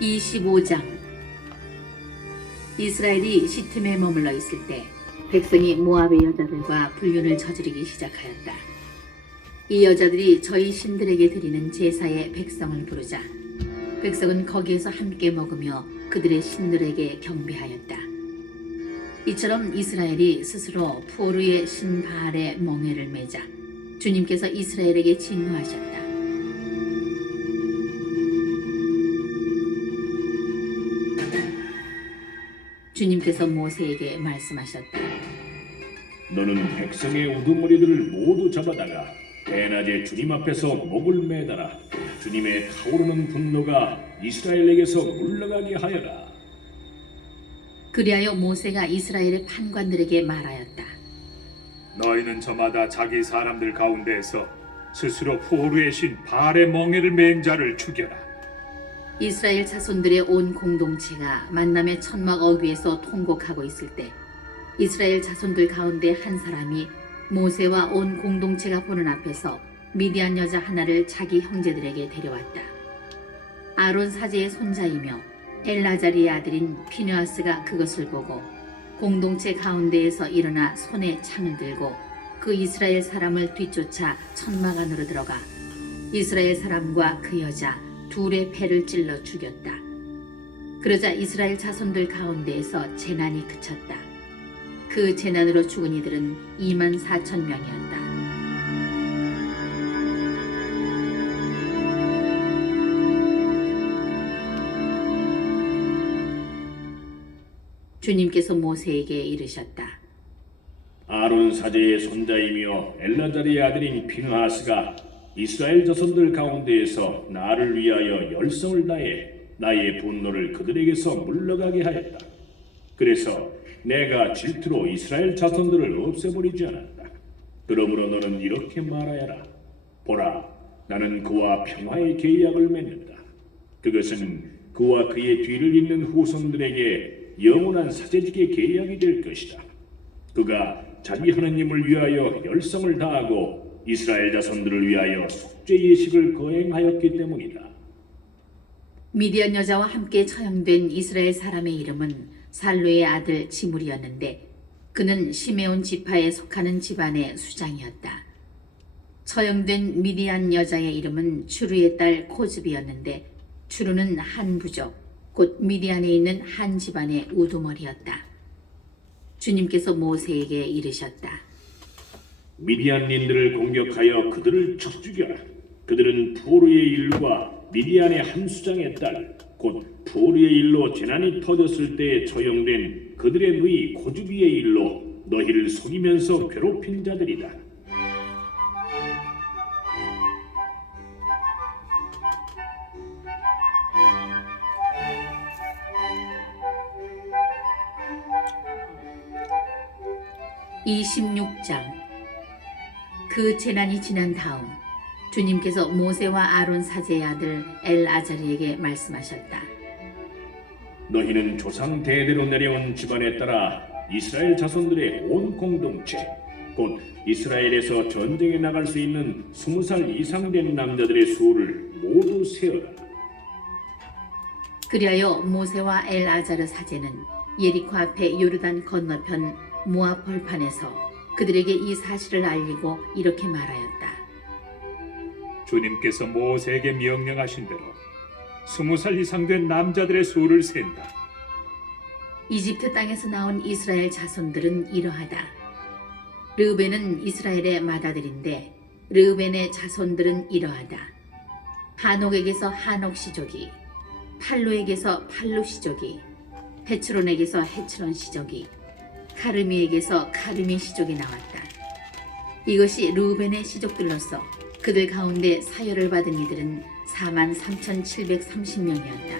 (25장) 이스라엘이 시팀에 머물러 있을 때 백성이 모압의 여자들과 불륜을 저지르기 시작하였다. 이 여자들이 저희 신들에게 드리는 제사에 백성을 부르자 백성은 거기에서 함께 먹으며 그들의 신들에게 경배하였다. 이처럼 이스라엘이 스스로 푸오르의 신 바알의 멍에를 매자 주님께서 이스라엘에게 진노하셨다. 주님께서 모세에게 말씀하셨다. 너는 백성의 우두머리들을 모두 잡아다가 대낮에 주님 앞에서 목을 매달아 주님의 타오르는 분노가 이스라엘에게서 물러가게 하여라. 그리하여 모세가 이스라엘의 판관들에게 말하였다. 너희는 저마다 자기 사람들 가운데에서 스스로 푸오르의 신 바알의 멍에를 맨 자를 죽여라. 이스라엘 자손들의 온 공동체가 만남의 천막 어귀에서 통곡하고 있을 때 이스라엘 자손들 가운데 한 사람이 모세와 온 공동체가 보는 앞에서 미디안 여자 하나를 자기 형제들에게 데려왔다. 아론 사제의 손자이며 엘라자리의 아들인 피느하스가 그것을 보고 공동체 가운데에서 일어나 손에 창을 들고 그 이스라엘 사람을 뒤쫓아 천막 안으로 들어가 이스라엘 사람과 그 여자 둘의 배를 찔러 죽였다. 그러자 이스라엘 자손들 가운데에서 재난이 그쳤다. 그 재난으로 죽은 이들은 24,000명이었다. 주님께서 모세에게 이르셨다. 아론 사제의 손자이며 엘라자리의 아들인 피느하스가 이스라엘 자손들 가운데에서 나를 위하여 열성을 다해 나의 분노를 그들에게서 물러가게 하였다. 그래서 내가 질투로 이스라엘 자손들을 없애버리지 않았다. 그러므로 너는 이렇게 말하여라. 보라, 나는 그와 평화의 계약을 맺는다. 그것은 그와 그의 뒤를 잇는 후손들에게 영원한 사제직의 계약이 될 것이다. 그가 자기 하나님을 위하여 열성을 다하고 이스라엘 자손들을 위하여 속죄 예식을 거행하였기 때문이다. 미디안 여자와 함께 처형된 이스라엘 사람의 이름은 살루의 아들 지물이었는데 그는 시메온 지파에 속하는 집안의 수장이었다. 처형된 미디안 여자의 이름은 추루의 딸 코즈비였는데 추루는 한 부족, 곧 미디안에 있는 한 집안의 우두머리였다. 주님께서 모세에게 이르셨다. 미디안인들을 공격하여 그들을 쳐 죽여라. 그들은 푸오르의 일과 미디안의 한 수장의 딸, 곧 푸오르의 일로 재난이 터졌을 때에 처형된 그들의 누이 고주비의 일로 너희를 속이면서 괴롭힌 자들이다. (26장) 그 재난이 지난 다음 주님께서 모세와 아론 사제의 아들 엘아자리에게 말씀하셨다. 너희는 조상 대대로 내려온 집안에 따라 이스라엘 자손들의 온 공동체, 곧 이스라엘에서 전쟁에 나갈 수 있는 20살 이상 된 남자들의 수를 모두 세어라. 그리하여 모세와 엘아자르 사제는 예리코 앞에 요르단 건너편 모압 벌판에서 그들에게 이 사실을 알리고 이렇게 말하였다. 주님께서 모세에게 명령하신 대로 20살 이상 된 남자들의 수를 센다. 이집트 땅에서 나온 이스라엘 자손들은 이러하다. 르우벤은 이스라엘의 맏아들인데 르우벤의 자손들은 이러하다. 하녹에게서 하녹 시족이, 팔루에게서 팔루 시족이, 헤츠론에게서 헤츠론 시족이, 카르미에게서 카르미 시족이 나왔다. 이것이 르우벤의 시족들로서 그들 가운데 사열을 받은 이들은 43,730명이었다.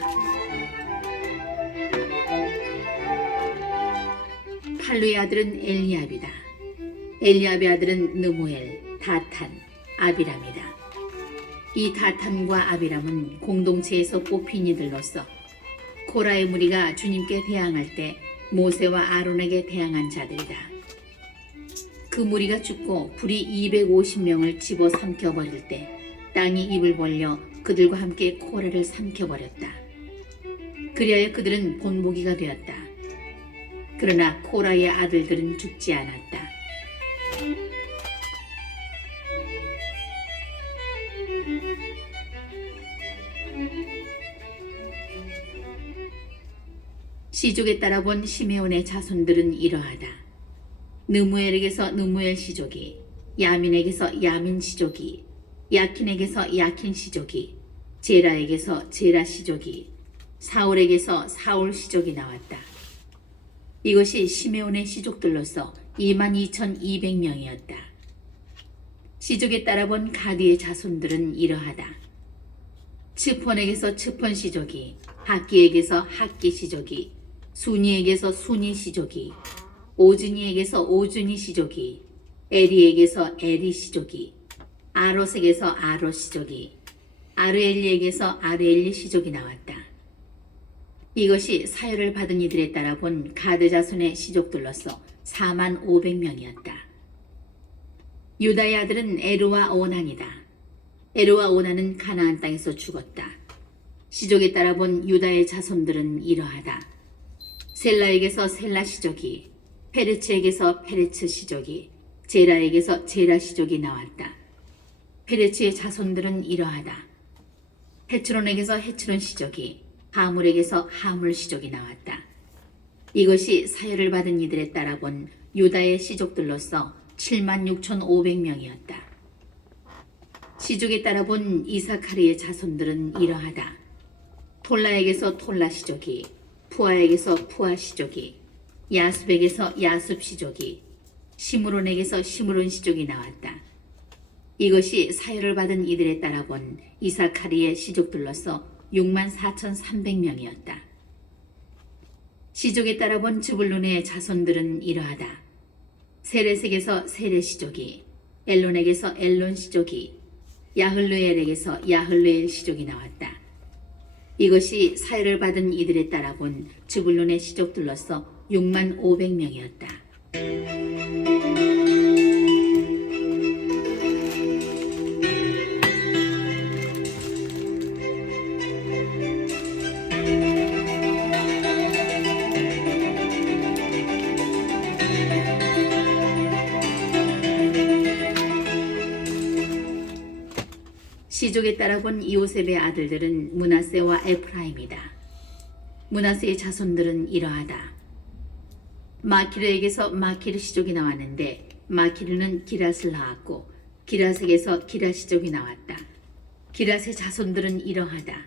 팔루의 아들은 엘리압이다. 엘리압의 아들은 느무엘, 다탄, 아비람이다. 이 다탄과 아비람은 공동체에서 뽑힌 이들로서 코라의 무리가 주님께 대항할 때 모세와 아론에게 대항한 자들이다. 그 무리가 죽고 불이 250명을 집어삼켜 버릴 때 땅이 입을 벌려 그들과 함께 코라를 삼켜버렸다. 그리하여 그들은 본보기가 되었다. 그러나 코라의 아들들은 죽지 않았다. 시족에 따라 본 시메온의 자손들은 이러하다. 느무엘에게서 느무엘 시족이, 야민에게서 야민 시족이, 야킨에게서 야킨 시족이, 제라에게서 제라 시족이, 사울에게서 사울 시족이 나왔다. 이것이 시메온의 시족들로서 22,200명이었다. 시족에 따라 본 가디의 자손들은 이러하다. 츠폰에게서 츠폰 시족이, 학기에게서 학기 시족이, 순이에게서 순이 시족이, 오즈니에게서 오즈니 시족이, 에리에게서 에리 시족이, 아롯에게서 아롯 시족이, 아르엘리에게서 아르엘리 시족이 나왔다. 이것이 사열을 받은 이들에 따라 본 가드 자손의 시족들로서 45,000명이었다. 유다의 아들은 에르와 오난이다. 에르와 오난은 가나안 땅에서 죽었다. 시족에 따라 본 유다의 자손들은 이러하다. 셀라에게서 셀라 시족이, 페레츠에게서 페레츠 시족이, 제라에게서 제라 시족이 나왔다. 페레츠의 자손들은 이러하다. 헤츠론에게서 헤츠론 시족이, 하물에게서 하물 시족이 나왔다. 이것이 사열을 받은 이들에 따라 본 유다의 시족들로서 76,500명이었다. 시족에 따라 본 이사카리의 자손들은 이러하다. 톨라에게서 톨라 시족이, 푸아에게서 푸아 시족이, 야습에게서 야습 시족이, 시므론에게서 시므론 시족이 나왔다. 이것이 사열을 받은 이들에 따라 본 이사카리의 시족들로서 64,300명이었다. 시족에 따라 본 즈불룬의 자손들은 이러하다. 세레색에서 세레 시족이, 엘론에게서 엘론 시족이, 야흘르엘에게서 야흘르엘 시족이 나왔다. 이것이 사열을 받은 이들에 따라 본 즈불룬의 시족들로서 65,000명이었다. 시족에 따라 본 이오셉의 아들들은 므낫세와 에프라임이다. 므낫세의 자손들은 이러하다. 마키르에게서 마키르 시족이 나왔는데 마키르는 기랏을 낳았고 기랏에게서 기랏 시족이 나왔다. 기랏의 자손들은 이러하다.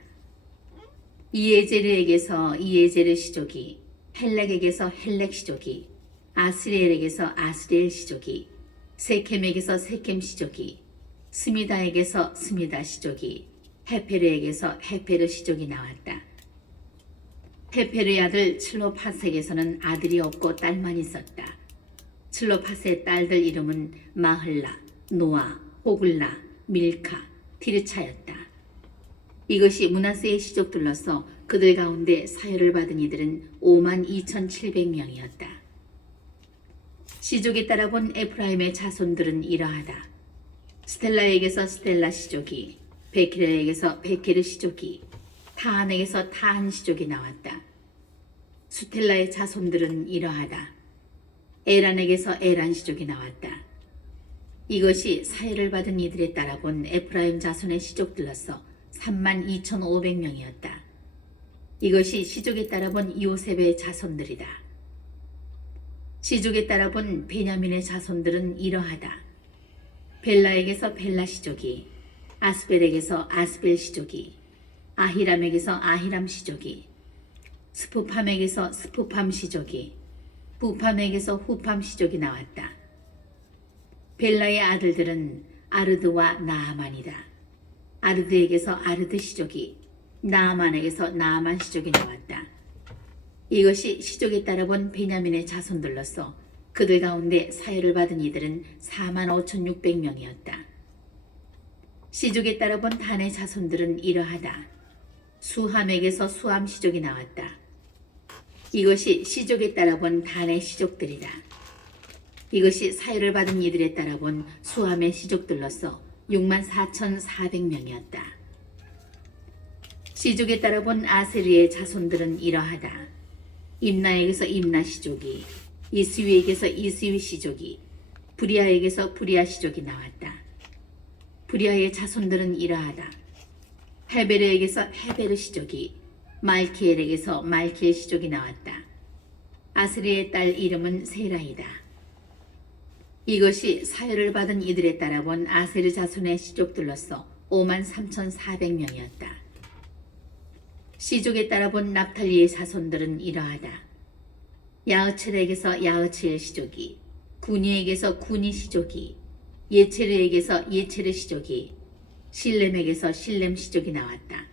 이에제르에게서 이에제르 시족이, 헬렉에게서 헬렉 시족이, 아스리엘에게서 아스리엘 시족이, 세켐에게서 세켐 시족이, 스미다에게서 스미다 시족이, 헤페르에게서 헤페르 시족이 나왔다. 헤페르의 아들 칠로파색에서는 아들이 없고 딸만 있었다. 칠로파스의 딸들 이름은 마흘라, 노아, 호글라, 밀카, 티르차였다. 이것이 므낫세의 시족들로서 그들 가운데 사열을 받은 이들은 52,700명이었다. 시족에 따라 본 에프라임의 자손들은 이러하다. 스텔라에게서 스텔라 시족이, 베키르에게서 베키르 시족이, 타한에게서 타한 시족이 나왔다. 수텔라의 자손들은 이러하다. 에란에게서 에란 시족이 나왔다. 이것이 사열을 받은 이들에 따라 본 에프라임 자손의 시족들로서 32,500명이었다. 이것이 시족에 따라 본 이오셉의 자손들이다. 시족에 따라 본 베냐민의 자손들은 이러하다. 벨라에게서 벨라 시족이, 아스벨에게서 아스벨 시족이, 아히람에게서 아히람 시족이, 스푸팜에게서 스푸팜 시족이, 후팜에게서 후팜 시족이 나왔다. 벨라의 아들들은 아르드와 나아만이다. 아르드에게서 아르드 시족이, 나아만에게서 나아만 시족이 나왔다. 이것이 시족에 따라 본 베냐민의 자손들로서 그들 가운데 사열을 받은 이들은 45,600명이었다. 시족에 따라 본 단의 자손들은 이러하다. 수함에게서 수함 시족이 나왔다. 이것이 시족에 따라 본 단의 시족들이다. 이것이 사유를 받은 이들에 따라 본 수함의 시족들로서 64,400명이었다. 시족에 따라 본 아세르의 자손들은 이러하다. 임나에게서 임나 시족이, 이스위에게서 이스위 시족이, 브리아에게서 브리아 시족이 나왔다. 브리아의 자손들은 이러하다. 헤베르에게서 헤베르 시족이, 말키엘에게서 말키엘 시족이 나왔다. 아스리의 딸 이름은 세라이다. 이것이 사유를 받은 이들에 따라 본 아세르 자손의 시족들로서 53,400명이었다. 시족에 따라 본 납탈리의 자손들은 이러하다. 야흐첼에게서 야흐첼 시족이, 구니에게서 구니 시족이, 예체르에게서 예체르 시족이, 실렘에게서 실렘 시족이 나왔다.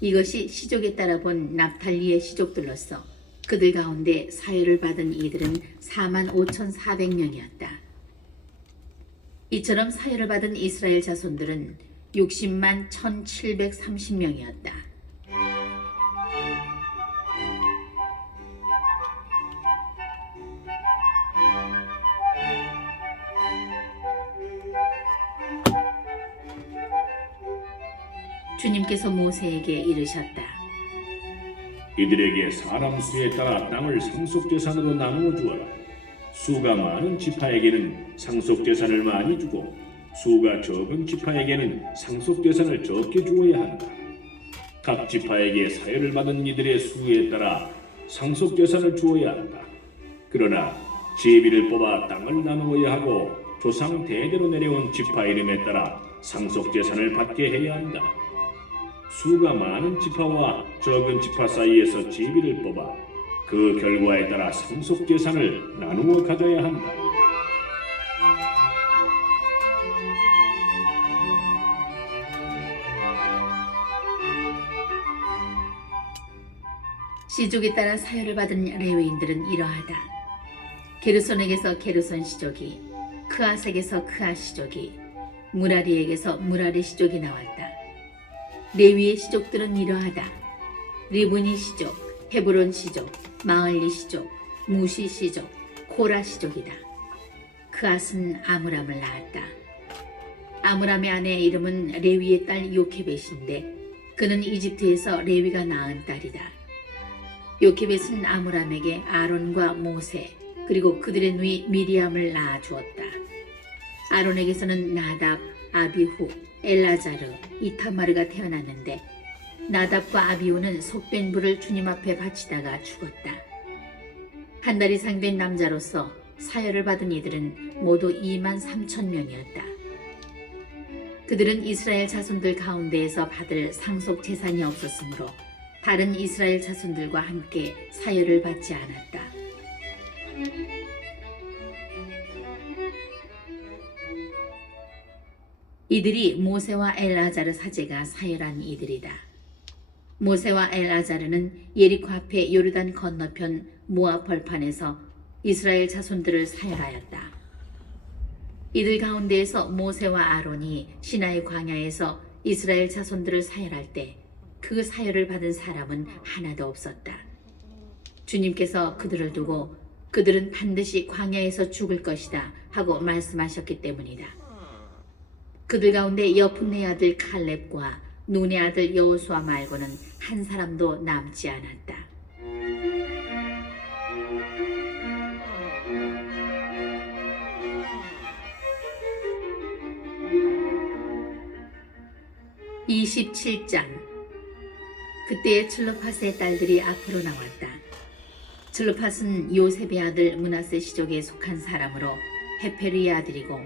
이것이 시족에 따라 본 납탈리의 시족들로서 그들 가운데 사유를 받은 이들은 45,400명이었다. 이처럼 사유를 받은 이스라엘 자손들은 60만 1,730명이었다. 주님께서 모세에게 이르셨다. 이들에게 사람 수에 따라 땅을 상속재산으로 나누어 주어라. 수가 많은 지파에게는 상속재산을 많이 주고 수가 적은 지파에게는 상속재산을 적게 주어야 한다. 각 지파에게 사유를 받은 이들의 수에 따라 상속재산을 주어야 한다. 그러나 제비를 뽑아 땅을 나누어야 하고 조상 대대로 내려온 지파 이름에 따라 상속재산을 받게 해야 한다. 수가 많은 지파와 적은 지파 사이에서 제비를 뽑아 그 결과에 따라 상속재산을 나누어 가져야 한다. 시족에 따라 사유를 받은 레위인들은 이러하다. 게르손에게서 게르손 시족이, 크아색에서 크아 시족이, 무라리에게서 무라리 시족이 나왔다. 레위의 시족들은 이러하다. 리브니 시족, 헤브론 시족, 마을리 시족, 무시 시족, 코라 시족이다. 크앗은 아므람을 낳았다. 아므람의 아내의 이름은 레위의 딸 요케벳인데 그는 이집트에서 레위가 낳은 딸이다. 요케벳은 아므람에게 아론과 모세 그리고 그들의 누이 미리암을 낳아 주었다. 아론에게서는 나답, 아비후, 엘라자르, 이타마르가 태어났는데 나답과 아비후는 속된 불을 주님 앞에 바치다가 죽었다. 한 달 이상 된 남자로서 사열을 받은 이들은 모두 23,000명이었다. 그들은 이스라엘 자손들 가운데에서 받을 상속 재산이 없었으므로 다른 이스라엘 자손들과 함께 사열을 받지 않았다. 이들이 모세와 엘아자르 사제가 사열한 이들이다. 모세와 엘아자르는 예리코 앞에 요르단 건너편 모압 벌판에서 이스라엘 자손들을 사열하였다. 이들 가운데에서 모세와 아론이 시나이 광야에서 이스라엘 자손들을 사열할 때 그 사열을 받은 사람은 하나도 없었다. 주님께서 그들을 두고 그들은 반드시 광야에서 죽을 것이다 하고 말씀하셨기 때문이다. 그들 가운데 여푼네 아들 칼렙과 눈의 아들 여호수아 말고는 한 사람도 남지 않았다. (27장) 그때의 칠로팟의 딸들이 앞으로 나왔다. 칠로팟은 요셉의 아들 므낫세 시족에 속한 사람으로 헤페르의 아들이고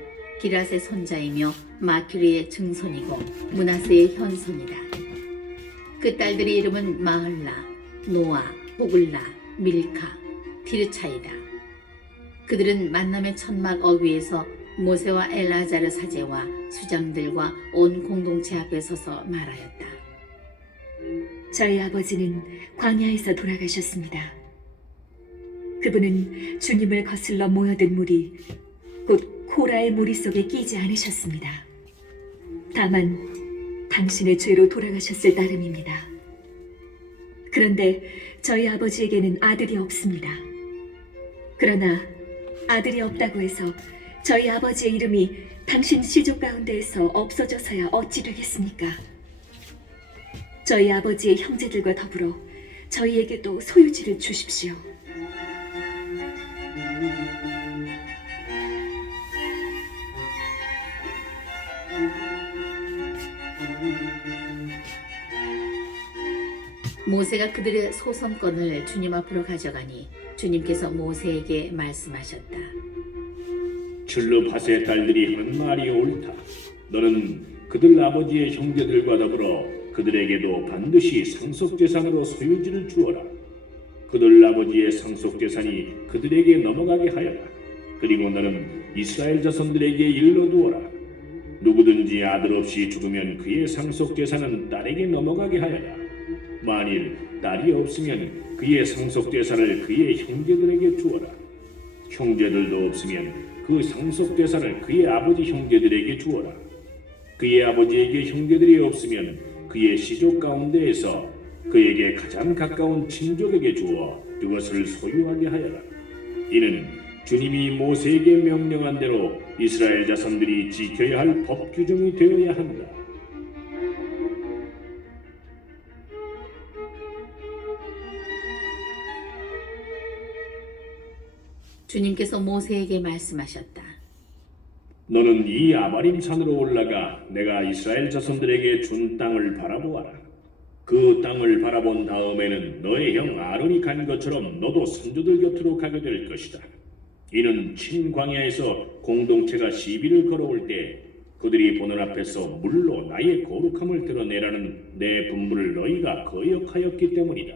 기랏의 손자이며 마큐리의 증손이고 므낫세의 현손이다. 그 딸들의 이름은 마흘라, 노아, 호글라, 밀카, 티르차이다. 그들은 만남의 천막 어귀에서 모세와 엘아자르 사제와 수장들과 온 공동체 앞에 서서 말하였다. 저희 아버지는 광야에서 돌아가셨습니다. 그분은 주님을 거슬러 모여든 물이 곧 코라의 무리 속에 끼지 않으셨습니다. 다만 당신의 죄로 돌아가셨을 따름입니다. 그런데 저희 아버지에게는 아들이 없습니다. 그러나 아들이 없다고 해서 저희 아버지의 이름이 당신 시족 가운데에서 없어져서야 어찌 되겠습니까? 저희 아버지의 형제들과 더불어 저희에게도 소유지를 주십시오. 모세가 그들의 소송권을 주님 앞으로 가져가니 주님께서 모세에게 말씀하셨다. 출르밭의 딸들이 하는 말이 옳다. 너는 그들 아버지의 형제들과 더불어 그들에게도 반드시 상속재산으로 소유지를 주어라. 그들 아버지의 상속재산이 그들에게 넘어가게 하여라. 그리고 너는 이스라엘 자손들에게 일러두어라. 누구든지 아들 없이 죽으면 그의 상속재산은 딸에게 넘어가게 하여라. 만일 딸이 없으면 그의 상속재산을 그의 형제들에게 주어라. 형제들도 없으면 그 상속재산을 그의 아버지 형제들에게 주어라. 그의 아버지에게 형제들이 없으면 그의 시족 가운데에서 그에게 가장 가까운 친족에게 주어 그것을 소유하게 하여라. 이는 주님이 모세에게 명령한 대로 이스라엘 자손들이 지켜야 할 법 규정이 되어야 한다. 주님께서 모세에게 말씀하셨다. 너는 이 아바림 산으로 올라가 내가 이스라엘 자손들에게 준 땅을 바라보아라. 그 땅을 바라본 다음에는 너의 형 아론이 간 것처럼 너도 선조들 곁으로 가게 될 것이다. 이는 친광야에서 공동체가 시비를 걸어올 때 그들이 보는 앞에서 물로 나의 거룩함을 드러내라는 내 분부를 너희가 거역하였기 때문이다.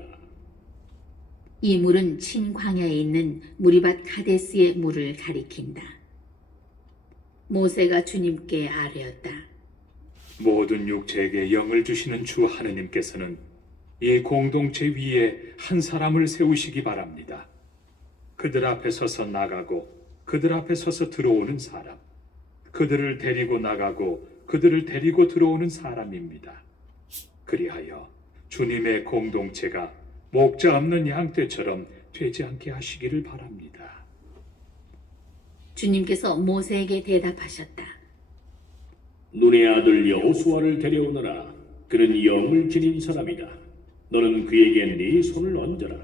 이 물은 친광야에 있는 무리밭 카데스의 물을 가리킨다. 모세가 주님께 아뢰었다. 모든 육체에게 영을 주시는 주 하느님께서는 이 공동체 위에 한 사람을 세우시기 바랍니다. 그들 앞에 서서 나가고 그들 앞에 서서 들어오는 사람, 그들을 데리고 나가고 그들을 데리고 들어오는 사람입니다. 그리하여 주님의 공동체가 목자 없는 양떼처럼 되지 않게 하시기를 바랍니다. 주님께서 모세에게 대답하셨다. 눈의 아들 여호수아를 데려오너라. 그는 영을 지닌 사람이다. 너는 그에게 네 손을 얹어라.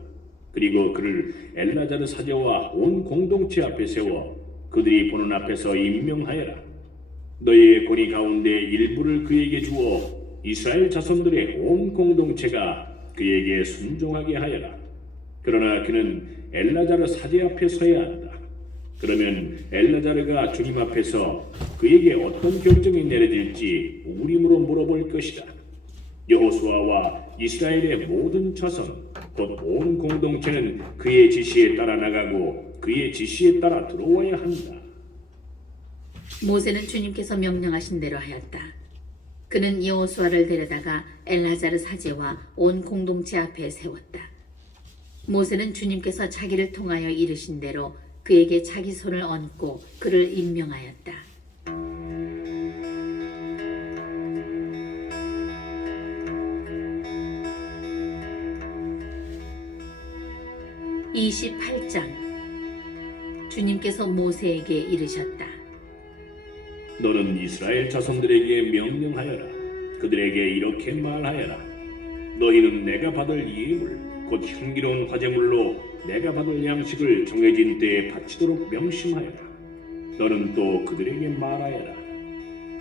그리고 그를 엘라자르 사제와 온 공동체 앞에 세워 그들이 보는 앞에서 임명하여라. 너희의 권위 가운데 일부를 그에게 주어 이스라엘 자손들의 온 공동체가 그에게 순종하게 하여라. 그러나 그는 엘라자르 사제 앞에 서야 한다. 그러면 엘라자르가 주님 앞에서 그에게 어떤 결정이 내려질지 우림으로 물어볼 것이다. 여호수아와 이스라엘의 모든 자손 곧 온 공동체는 그의 지시에 따라 나가고 그의 지시에 따라 들어와야 한다. 모세는 주님께서 명령하신 대로 하였다. 그는 여호수아를 데려다가 엘라자르 사제와 온 공동체 앞에 세웠다. 모세는 주님께서 자기를 통하여 이르신 대로 그에게 자기 손을 얹고 그를 임명하였다. (28장) 주님께서 모세에게 이르셨다. 너는 이스라엘 자손들에게 명령하여라. 그들에게 이렇게 말하여라. 너희는 내가 받을 예물 곧 향기로운 화제물로 내가 받을 양식을 정해진 때에 바치도록 명심하여라. 너는 또 그들에게 말하여라.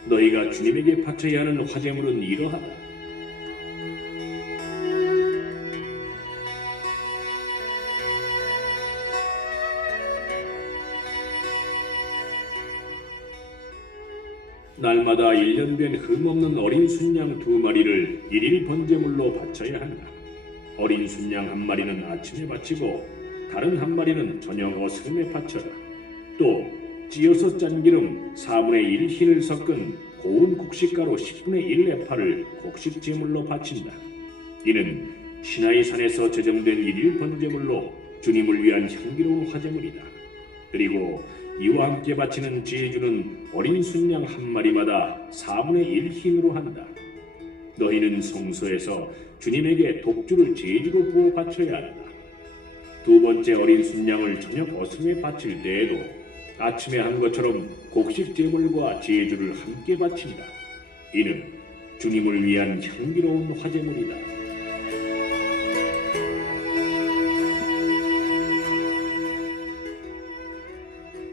너희가 주님에게 바쳐야 하는 화제물은 이러하다. 날마다 1년 된 흠없는 어린 순양 2마리를 일일 번제물로 바쳐야 한다. 어린 순양 1마리는 아침에 바치고 다른 1마리는 저녁 어스름에 바쳐라. 또 찌어서 짠 기름 4분의 1 흰을 섞은 고운 곡식가루 10분의 1 에파를 곡식 제물로 바친다. 이는 시나이 산에서 제정된 일일 번제물로 주님을 위한 향기로운 화제물이다. 그리고 이와 함께 바치는 제주는 어린 순양 1마리마다 4분의 1 흰으로 한다. 너희는 성소에서 주님에게 독주를 제주로 부어 바쳐야 한다. 두 번째 어린 순양을 저녁 어슴에 바칠 때에도 아침에 한 것처럼 곡식 제물과 제주를 함께 바친다. 이는 주님을 위한 향기로운 화제물이다.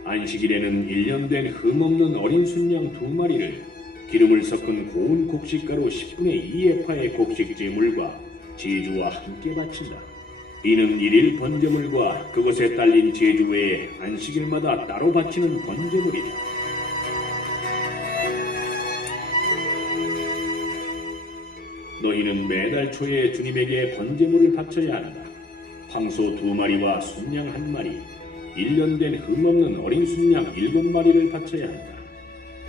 안식일에는 1년 된 흠없는 어린 순양 2마리를 기름을 섞은 고운 곡식가루 10분의 2에파의 곡식 제물과 제주와 함께 바친다. 이는 일일 번제물과 그것에 딸린 제주 외에 안식일마다 따로 바치는 번제물이다. 너희는 매달 초에 주님에게 번제물을 바쳐야 한다. 황소 2마리와 순양 1마리, 1년 된 흠없는 어린 순양 7마리를 바쳐야 한다.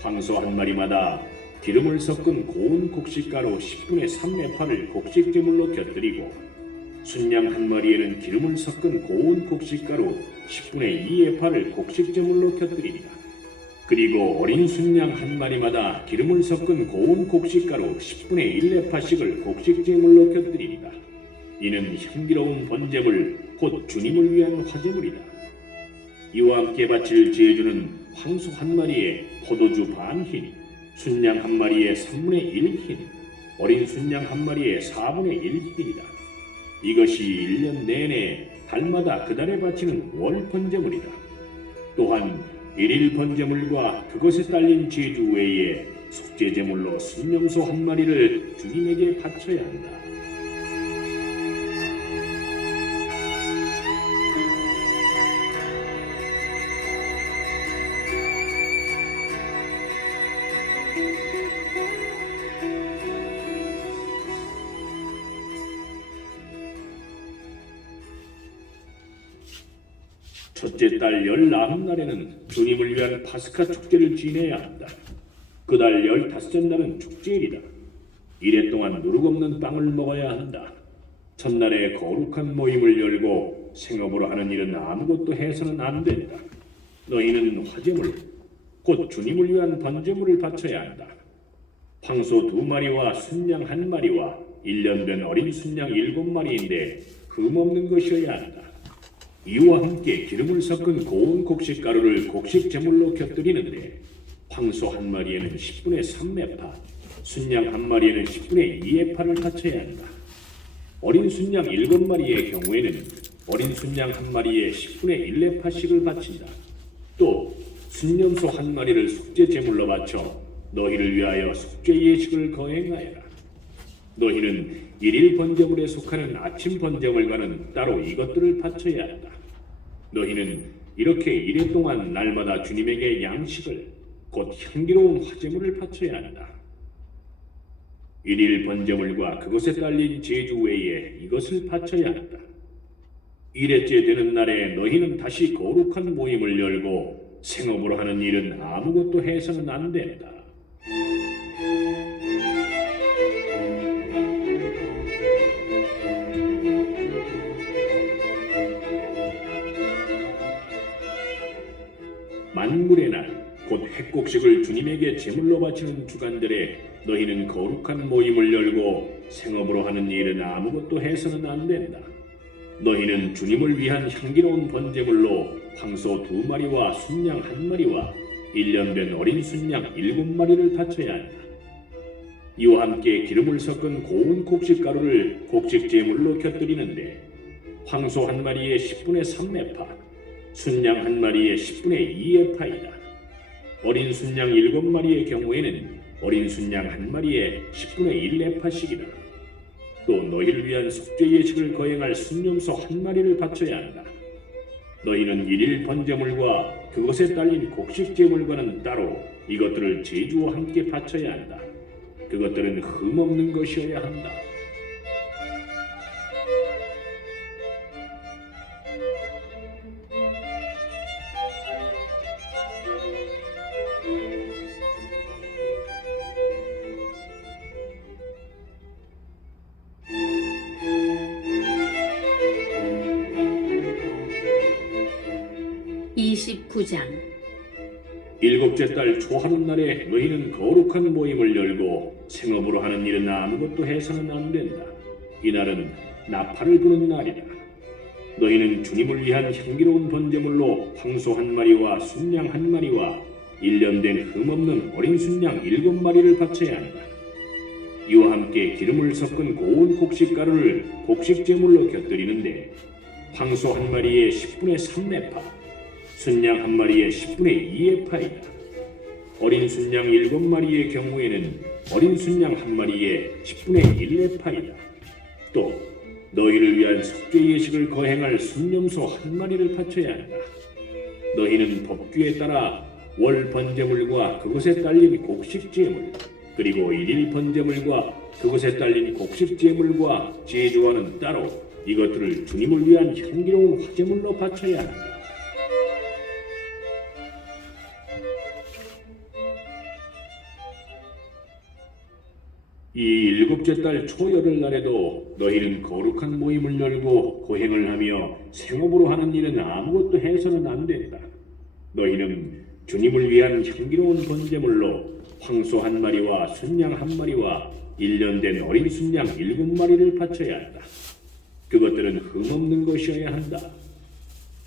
황소 1마리마다 기름을 섞은 고운 곡식가루 10분의 3에파를 곡식제물로 곁들이고 순양 1마리에는 기름을 섞은 고운 곡식가루 10분의 2에파를 곡식제물로 곁들입니다. 그리고 어린 순양 1마리마다 기름을 섞은 고운 곡식가루 10분의 1에파씩을 곡식제물로 곁들입니다. 이는 향기로운 번제물 곧 주님을 위한 화제물이다. 이와 함께 바칠 제주는 황소 1마리에 포도주 반 hin, 순양 1마리에 3분의 1 hin, 어린 순양 1마리에 4분의 1 hin이다. 이것이 1년 내내 달마다 그 달에 바치는 월 번제물이다. 또한 일일 번제물과 그것에 딸린 제주 외에 속죄제물로 순염소 1마리를 주님에게 바쳐야 한다. 첫째 달 19날에는 주님을 위한 파스카 축제를 지내야 한다. 그달 15째 날은 축제일이다. 이래 동안 누룩 없는 빵을 먹어야 한다. 첫날에 거룩한 모임을 열고 생업으로 하는 일은 아무것도 해서는 안 된다. 너희는 화제물, 곧 주님을 위한 번제물을 바쳐야 한다. 황소 2마리와 순양 1마리와 1년 된 어린 순양 7마리인데 흠없는 것이어야 한다. 이와 함께 기름을 섞은 고운 곡식가루를 곡식제물로 곁들이는데 황소 1마리에는 10분의 3에파, 순양 1마리에는 10분의 2에파를 바쳐야 한다. 어린 순양 7마리의 경우에는 어린 순양 1마리에 10분의 1에파씩을 바친다. 또 순염소 1마리를 속죄제물로 바쳐 너희를 위하여 속죄 예식을 거행하여라. 너희는 일일 번제물에 속하는 아침 번제물과는 따로 이것들을 바쳐야 한다. 너희는 이렇게 이래 동안 날마다 주님에게 양식을 곧 향기로운 화제물을 바쳐야 한다. 일일 번제물과 그것에 딸린 제주 외에 이것을 바쳐야 한다. 일회째 되는 날에 너희는 다시 거룩한 모임을 열고 생업으로 하는 일은 아무것도 해서는 안 된다. 만물의 날, 곧 핵곡식을 주님에게 제물로 바치는 주간들에 너희는 거룩한 모임을 열고 생업으로 하는 일은 아무것도 해서는 안 된다. 너희는 주님을 위한 향기로운 번제물로 황소 2마리와 순양 1마리와 1년 된 어린 순양 7마리를 바쳐야 한다. 이와 함께 기름을 섞은 고운 곡식가루를 곡식제물로 곁들이는데 황소 1마리에 10분의 3에파, 순양 1마리에 10분의 2에파이다. 어린 순양 7마리의 경우에는 어린 순양 1마리에 10분의 1에파씩이다. 또 너희를 위한 속죄 예식을 거행할 순염소 1마리를 바쳐야 한다. 너희는 일일 번제물과 그것에 딸린 곡식제물과는 따로 이것들을 제주와 함께 바쳐야 한다. 그것들은 흠없는 것이어야 한다. (29장) 일곱째 달 초하룻날에 너희는 거룩한 모임을 열고 생업으로 하는 일은 아무것도 해서는 안 된다. 이날은 나팔을 부는 날이다. 너희는 주님을 위한 향기로운 번제물로 황소 한 마리와 순양 한 마리와 1년 된 흠없는 어린 순양 7마리를 바쳐야 한다. 이와 함께 기름을 섞은 고운 곡식가루를 곡식제물로 곁들이는데 황소 한 마리에 10분의 3레파, 순양 한 마리에 10분의 2에파이다. 어린 순양 7마리의 경우에는 어린 순양 한 마리에 10분의 1레파이다. 또 너희를 위한 속죄 예식을 거행할 순념소 한 마리를 바쳐야 한다. 너희는 법규에 따라 월 번제물과 그것에 딸린 곡식제물, 그리고 일일 번제물과 그것에 딸린 곡식제물과 제조와는 따로 이것들을 주님을 위한 향기로운 화제물로 바쳐야 한다. 이 일곱째 달 초여덟날에도 너희는 거룩한 모임을 열고 고행을 하며 생업으로 하는 일은 아무것도 해서는 안 된다. 너희는 주님을 위한 향기로운 번제물로 황소 한 마리와 순양 한 마리와 1년 된 어린 순양 7마리를 바쳐야 한다. 그것들은 흠없는 것이어야 한다.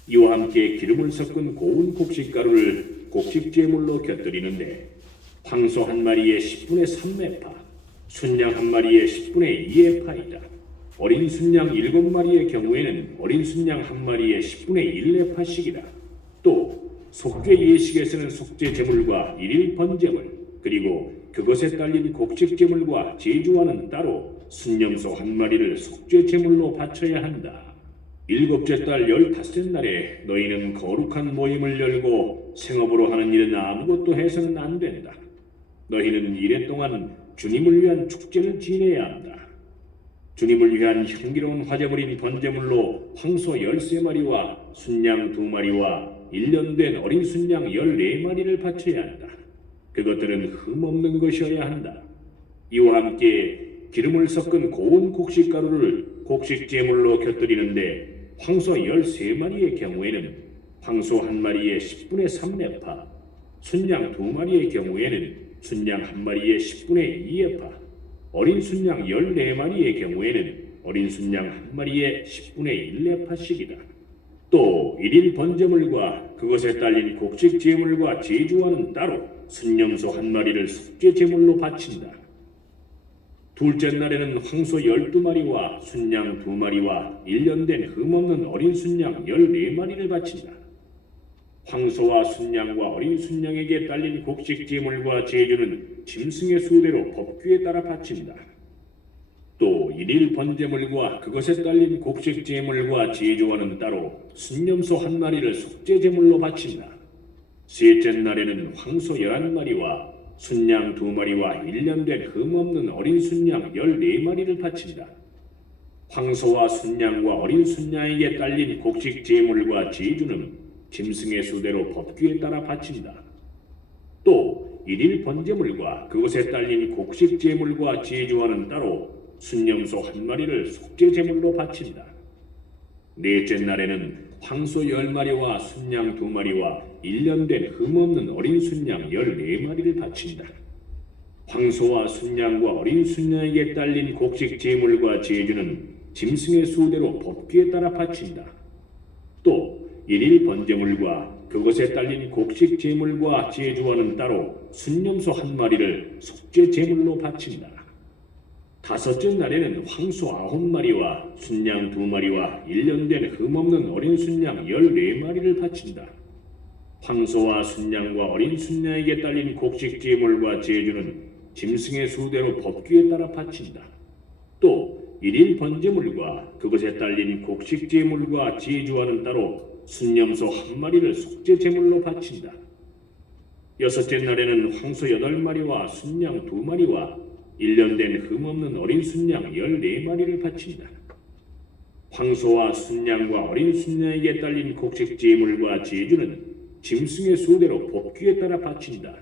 이와 함께 기름을 섞은 고운 곡식가루를 곡식제물로 곁들이는데 황소 한 마리에 10분의 3레파, 순양 한 마리에 10분의 2에파이다. 어린 순양 7마리의 경우에는 어린 순양 한 마리에 10분의 1에파씩이다. 또 속죄 예식에서는 속죄 제물과 일일 번제물, 그리고 그것에 딸린 곡식 제물과 제주와는 따로 순념소 한 마리를 속죄 제물로 바쳐야 한다. 일곱째 달 15날에 너희는 거룩한 모임을 열고 생업으로 하는 일은 아무것도 해서는 안 된다. 너희는 이래 동안 주님을 위한 축제를 지내야 한다. 주님을 위한 향기로운 화제물인 번제물로 황소 13마리와 순양 2마리와 1년 된 어린 순양 14마리를 바쳐야 한다. 그것들은 흠없는 것이어야 한다. 이와 함께 기름을 섞은 고운 곡식가루를 곡식제물로 곁들이는데 황소 13마리의 경우에는 황소 한 마리에 10분의 3레파, 순양 2마리의 경우에는 순양 한 마리에 10분의 2에파, 어린 순양 14마리의 경우에는 어린 순양 한 마리에 10분의 1에파씩이다. 또 일일 번제물과 그것에 딸린 곡식 제물과 제주와는 따로 순념소 한 마리를 속죄 제물로 바친다. 둘째 날에는 황소 12마리와 순양 2마리와 1년 된 흠없는 어린 순양 14마리를 바친다. 황소와 순양과 어린 순양에게 딸린 곡식 제물과 제주는 짐승의 수대로 법규에 따라 바친다. 또 일일 번제물과 그것에 딸린 곡식 제물과 제주와는 따로 순념소 한 마리를 속죄 제물로 바친다. 셋째 날에는 황소 11마리와 순양 2마리와 1년 된 흠없는 어린 순양 14마리를 바친다. 황소와 순양과 어린 순양에게 딸린 곡식 제물과 제주는 짐승의 수대로 법규에 따라 바친다. 또 일일 번제물과 그것에 딸린 곡식 제물과 제주와는 따로 순념소 한 마리를 속죄 제물로 바친다. 넷째 날에는 황소 10마리와 순양 2마리와 1년 된 흠없는 어린 순양 14마리를 바친다. 황소와 순양과 어린 순양에게 딸린 곡식 제물과 제주는 짐승의 수대로 법규에 따라 바친다. 또 일일 번제물과 그것에 딸린 곡식 제물과 제주와는 따로 순념소 한 마리를 속죄 제물로 바친다. 다섯째 날에는 황소 9마리와 순양 2마리와 1년 된 흠없는 어린 순양 14마리를 바친다. 황소와 순양과 어린 순양에게 딸린 곡식 제물과 제주는 짐승의 수대로 법규에 따라 바친다. 또 일일 번제물과 그것에 딸린 곡식 제물과 제주와는 따로 순념소 한 마리를 속죄 제물로 바친다. 여섯째 날에는 황소 8마리와 순양 2마리와 1년 된 흠없는 어린 순양 14마리를 바친다. 황소와 순양과 어린 순양에게 딸린 곡식 제물과 제주는 짐승의 수대로 법규에 따라 바친다.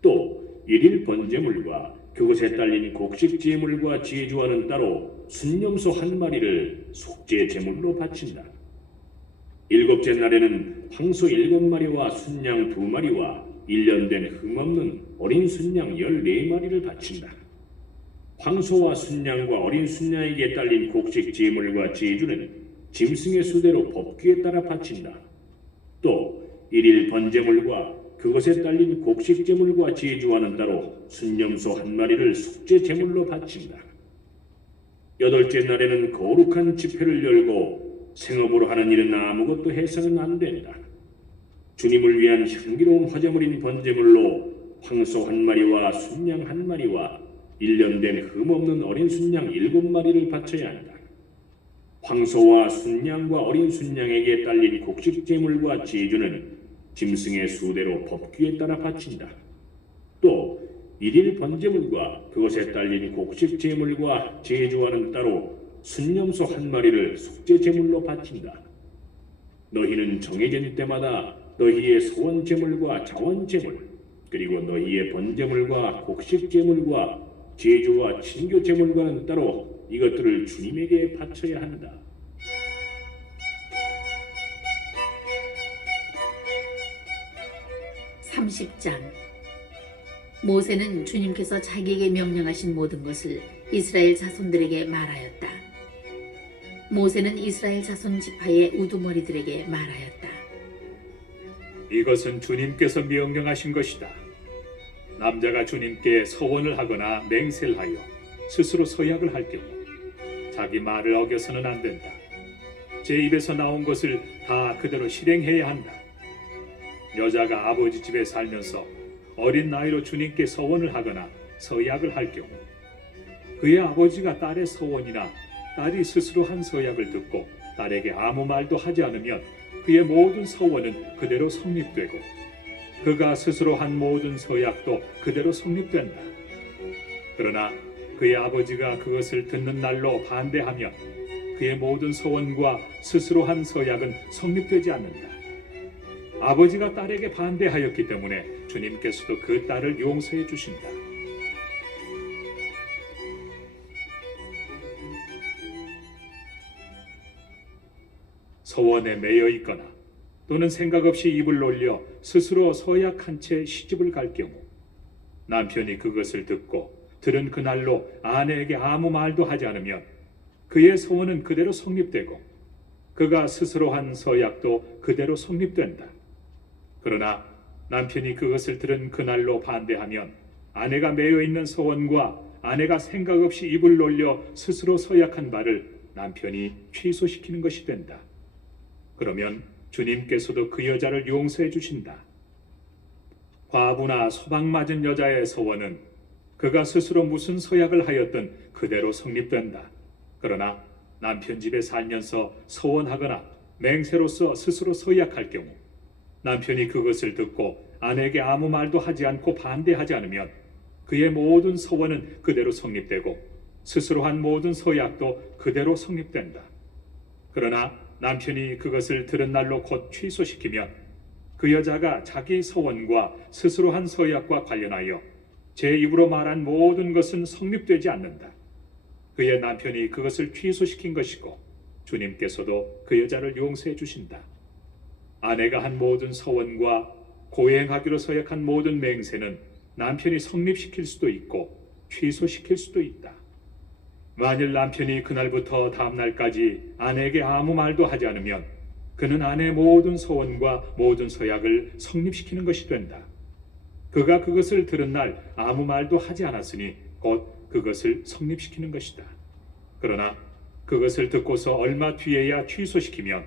또 일일 번제물과 그것에 딸린 곡식 제물과 제주와는 따로 순념소 한 마리를 속죄 제물로 바친다. 일곱째 날에는 황소 7마리와 순양 2마리와 1년 된 흠없는 어린 순양 14마리를 바친다. 황소와 순양과 어린 순양에게 딸린 곡식 제물과 제주는 짐승의 수대로 법규에 따라 바친다. 또 일일 번제물과 그것에 딸린 곡식 제물과 제주와는 따로 순념소 한 마리를 속죄 제물로 바친다. 여덟째 날에는 거룩한 집회를 열고 생업으로 하는 일은 아무것도 해서는 안 된다. 주님을 위한 향기로운 화제물인 번제물로 황소 한 마리와 순양 한 마리와 1년 된 흠없는 어린 순양 7마리를 바쳐야 한다. 황소와 순양과 어린 순양에게 딸린 곡식 제물과 제주는 짐승의 수대로 법규에 따라 바친다. 또 일일 번제물과 그것에 딸린 곡식 제물과 제주와는 따로 순념소 한 마리를 속죄 제물로 바친다. 너희는 정해진 때마다 너희의 소원 제물과 자원 제물 그리고 너희의 번제물과 곡식 제물과 제주와 친교 제물과는 따로 이것들을 주님에게 바쳐야 한다. (30장) 모세는 주님께서 자기에게 명령하신 모든 것을 이스라엘 자손들에게 말하였다. 모세는 이스라엘 자손 지파의 우두머리들에게 말하였다. 이것은 주님께서 명령하신 것이다. 남자가 주님께 서원을 하거나 맹세를 하여 스스로 서약을 할 경우 자기 말을 어겨서는 안 된다. 제 입에서 나온 것을 다 그대로 실행해야 한다. 여자가 아버지 집에 살면서 어린 나이로 주님께 서원을 하거나 서약을 할 경우 그의 아버지가 딸의 서원이나 딸이 스스로 한 서약을 듣고 딸에게 아무 말도 하지 않으면 그의 모든 서원은 그대로 성립되고 그가 스스로 한 모든 서약도 그대로 성립된다. 그러나 그의 아버지가 그것을 듣는 날로 반대하면 그의 모든 서원과 스스로 한 서약은 성립되지 않는다. 아버지가 딸에게 반대하였기 때문에 주님께서도 그 딸을 용서해 주신다. 서원에 매여 있거나 또는 생각 없이 입을 놀려 스스로 서약한 채 시집을 갈 경우 남편이 그것을 듣고 들은 그날로 아내에게 아무 말도 하지 않으면 그의 서원은 그대로 성립되고 그가 스스로 한 서약도 그대로 성립된다. 그러나 남편이 그것을 들은 그날로 반대하면 아내가 매여 있는 서원과 아내가 생각 없이 입을 놀려 스스로 서약한 바를 남편이 취소시키는 것이 된다. 그러면 주님께서도 그 여자를 용서해 주신다. 과부나 소방맞은 여자의 서원은 그가 스스로 무슨 서약을 하였든 그대로 성립된다. 그러나 남편 집에 살면서 서원하거나 맹세로서 스스로 서약할 경우 남편이 그것을 듣고 아내에게 아무 말도 하지 않고 반대하지 않으면 그의 모든 서원은 그대로 성립되고 스스로 한 모든 서약도 그대로 성립된다. 그러나 남편이 그것을 들은 날로 곧 취소시키면 그 여자가 자기 서원과 스스로 한 서약과 관련하여 제 입으로 말한 모든 것은 성립되지 않는다. 그의 남편이 그것을 취소시킨 것이고 주님께서도 그 여자를 용서해 주신다. 아내가 한 모든 서원과 고행하기로 서약한 모든 맹세는 남편이 성립시킬 수도 있고 취소시킬 수도 있다. 만일 남편이 그날부터 다음 날까지 아내에게 아무 말도 하지 않으면 그는 아내의 모든 서원과 모든 서약을 성립시키는 것이 된다. 그가 그것을 들은 날 아무 말도 하지 않았으니 곧 그것을 성립시키는 것이다. 그러나 그것을 듣고서 얼마 뒤에야 취소시키면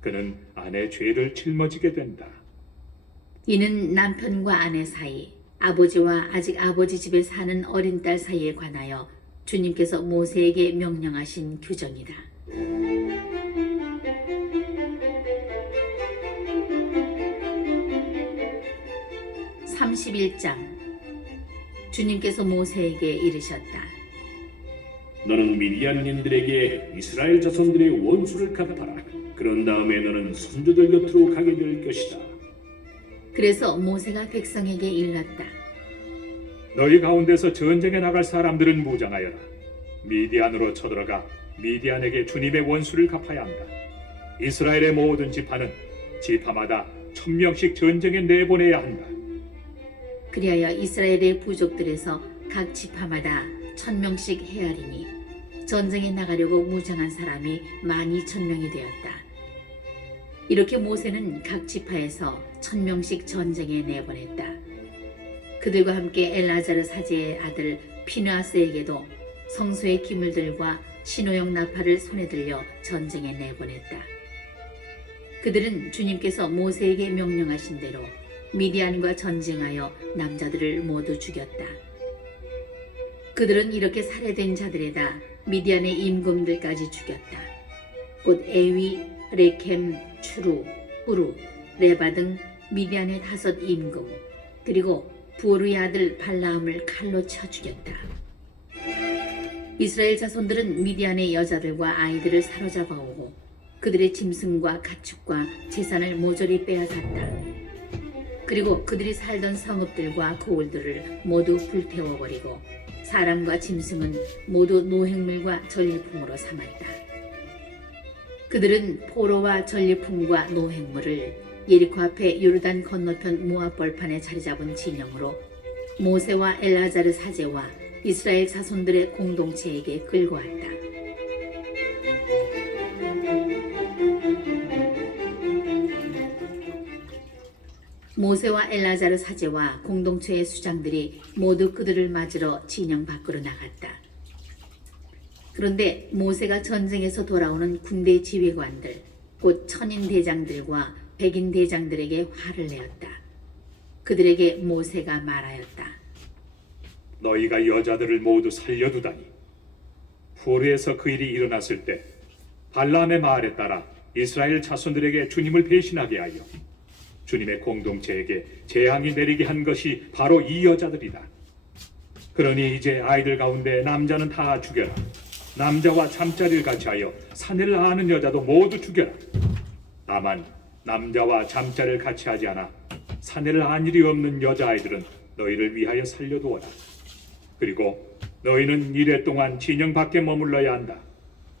그는 아내의 죄를 짊어지게 된다. 이는 남편과 아내 사이, 아버지와 아직 아버지 집에 사는 어린 딸 사이에 관하여 주님께서 모세에게 명령하신 규정이다. (31장) 주님께서 모세에게 이르셨다. 너는 미디안인들에게 이스라엘 자손들의 원수를 갚아라. 그런 다음에 너는 선조들 곁으로 가게 될 것이다. 그래서 모세가 백성에게 일렀다. 너희 가운데서 전쟁에 나갈 사람들은 무장하여라. 미디안으로 쳐들어가 미디안에게 주님의 원수를 갚아야 한다. 이스라엘의 모든 지파는 지파마다 1000명씩 전쟁에 내보내야 한다. 그리하여 이스라엘의 부족들에서 각 지파마다 1000명씩 헤아리니 전쟁에 나가려고 무장한 사람이 12,000명이 되었다. 이렇게 모세는 각 지파에서 1000명씩 전쟁에 내보냈다. 그들과 함께 엘라자르 사제의 아들 피느하스에게도 성소의 기물들과 신호용 나팔을 손에 들려 전쟁에 내보냈다. 그들은 주님께서 모세에게 명령하신 대로 미디안과 전쟁하여 남자들을 모두 죽였다. 그들은 이렇게 살해된 자들에다 미디안의 임금들까지 죽였다. 곧 에위, 레켐, 추루, 후루, 레바 등 미디안의 5 임금, 그리고 부르의 아들 발라함을 칼로 쳐 죽였다. 이스라엘 자손들은 미디안의 여자들과 아이들을 사로잡아 오고 그들의 짐승과 가축과 재산을 모조리 빼앗았다. 그리고 그들이 살던 성읍들과 고을들을 모두 불태워버리고 사람과 짐승은 모두 노획물과 전리품으로 삼았다. 그들은 포로와 전리품과 노획물을 예리코 앞에 요르단 건너편 모압 벌판에 자리 잡은 진영으로 모세와 엘라자르 사제와 이스라엘 자손들의 공동체에게 끌고 왔다. 모세와 엘라자르 사제와 공동체의 수장들이 모두 그들을 맞으러 진영 밖으로 나갔다. 그런데 모세가 전쟁에서 돌아오는 군대 지휘관들, 곧 천인 대장들과 백인 대장들에게 화를 내었다. 그들에게 모세가 말하였다. 너희가 여자들을 모두 살려두다니. 후르에서 그 일이 일어났을 때 발람의 말에 따라 이스라엘 자손들에게 주님을 배신하게 하여 주님의 공동체에게 재앙이 내리게 한 것이 바로 이 여자들이다. 그러니 이제 아이들 가운데 남자는 다 죽여라. 남자와 잠자리를 같이 하여 사내를 아는 여자도 모두 죽여라. 다만 남자와 잠자리를 같이 하지 않아 사내를 안 일이 없는 여자아이들은 너희를 위하여 살려두어라. 그리고 너희는 이래 동안 진영 밖에 머물러야 한다.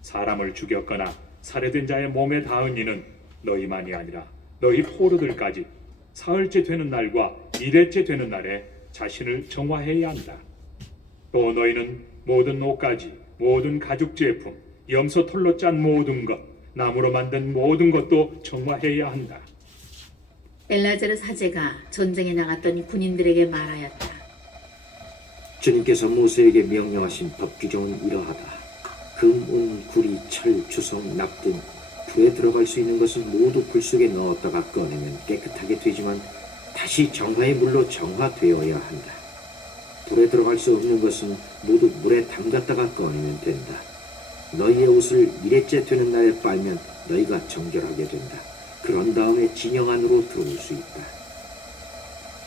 사람을 죽였거나 살해된 자의 몸에 닿은 이는 너희만이 아니라 너희 포로들까지 사흘째 되는 날과 일회째 되는 날에 자신을 정화해야 한다. 또 너희는 모든 옷가지, 모든 가죽 제품, 염소 털로 짠 모든 것, 나무로 만든 모든 것도 정화해야 한다. 엘라자르 사제가 전쟁에 나갔던 군인들에게 말하였다. 주님께서 모세에게 명령하신 법 규정은 이러하다. 금, 은, 구리, 철, 주성, 납 등 불에 들어갈 수 있는 것은 모두 불 속에 넣었다가 꺼내면 깨끗하게 되지만 다시 정화의 물로 정화되어야 한다. 불에 들어갈 수 없는 것은 모두 물에 담갔다가 꺼내면 된다. 너희의 옷을 일회째 되는 날에 빨면 너희가 정결하게 된다. 그런 다음에 진영 안으로 들어올 수 있다.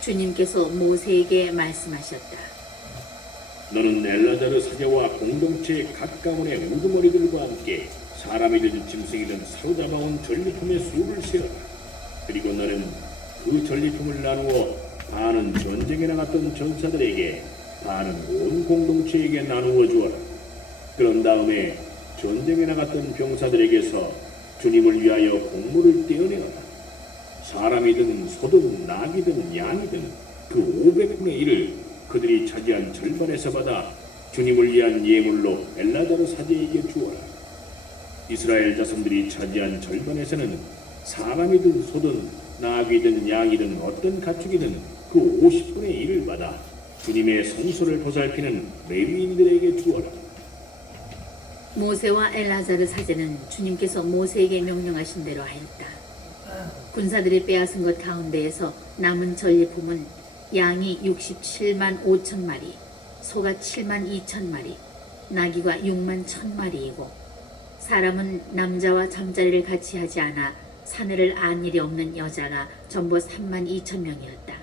주님께서 모세에게 말씀하셨다. 너는 엘라자르 사제와 공동체의 각 가문의 우두머리들과 함께 사람이든 짐승이든 사로잡아온 전리품의 수를 세어라. 그리고 너는 그 전리품을 나누어 반은 전쟁에 나갔던 전사들에게, 반은 온 공동체에게 나누어 주어라. 그런 다음에 전쟁에 나갔던 병사들에게서 주님을 위하여 곡물을 떼어내어라. 사람이든 소든 낙이든 양이든 그 500분의 1을 그들이 차지한 절반에서 받아 주님을 위한 예물로 엘라자르 사제에게 주어라. 이스라엘 자손들이 차지한 절반에서는 사람이든 소든 낙이든 양이든 어떤 가축이든 그 50분의 1을 받아 주님의 성소를 보살피는 레위인들에게 주어라. 모세와 엘라자르 사제는 주님께서 모세에게 명령하신 대로 하였다. 군사들이 빼앗은 것 가운데에서 남은 전리품은 양이 67만 5천 마리, 소가 7만 2천 마리, 나귀가 6만 1천 마리이고 사람은 남자와 잠자리를 같이 하지 않아 사내를 안 일이 없는 여자가 전부 3만 2천 명이었다.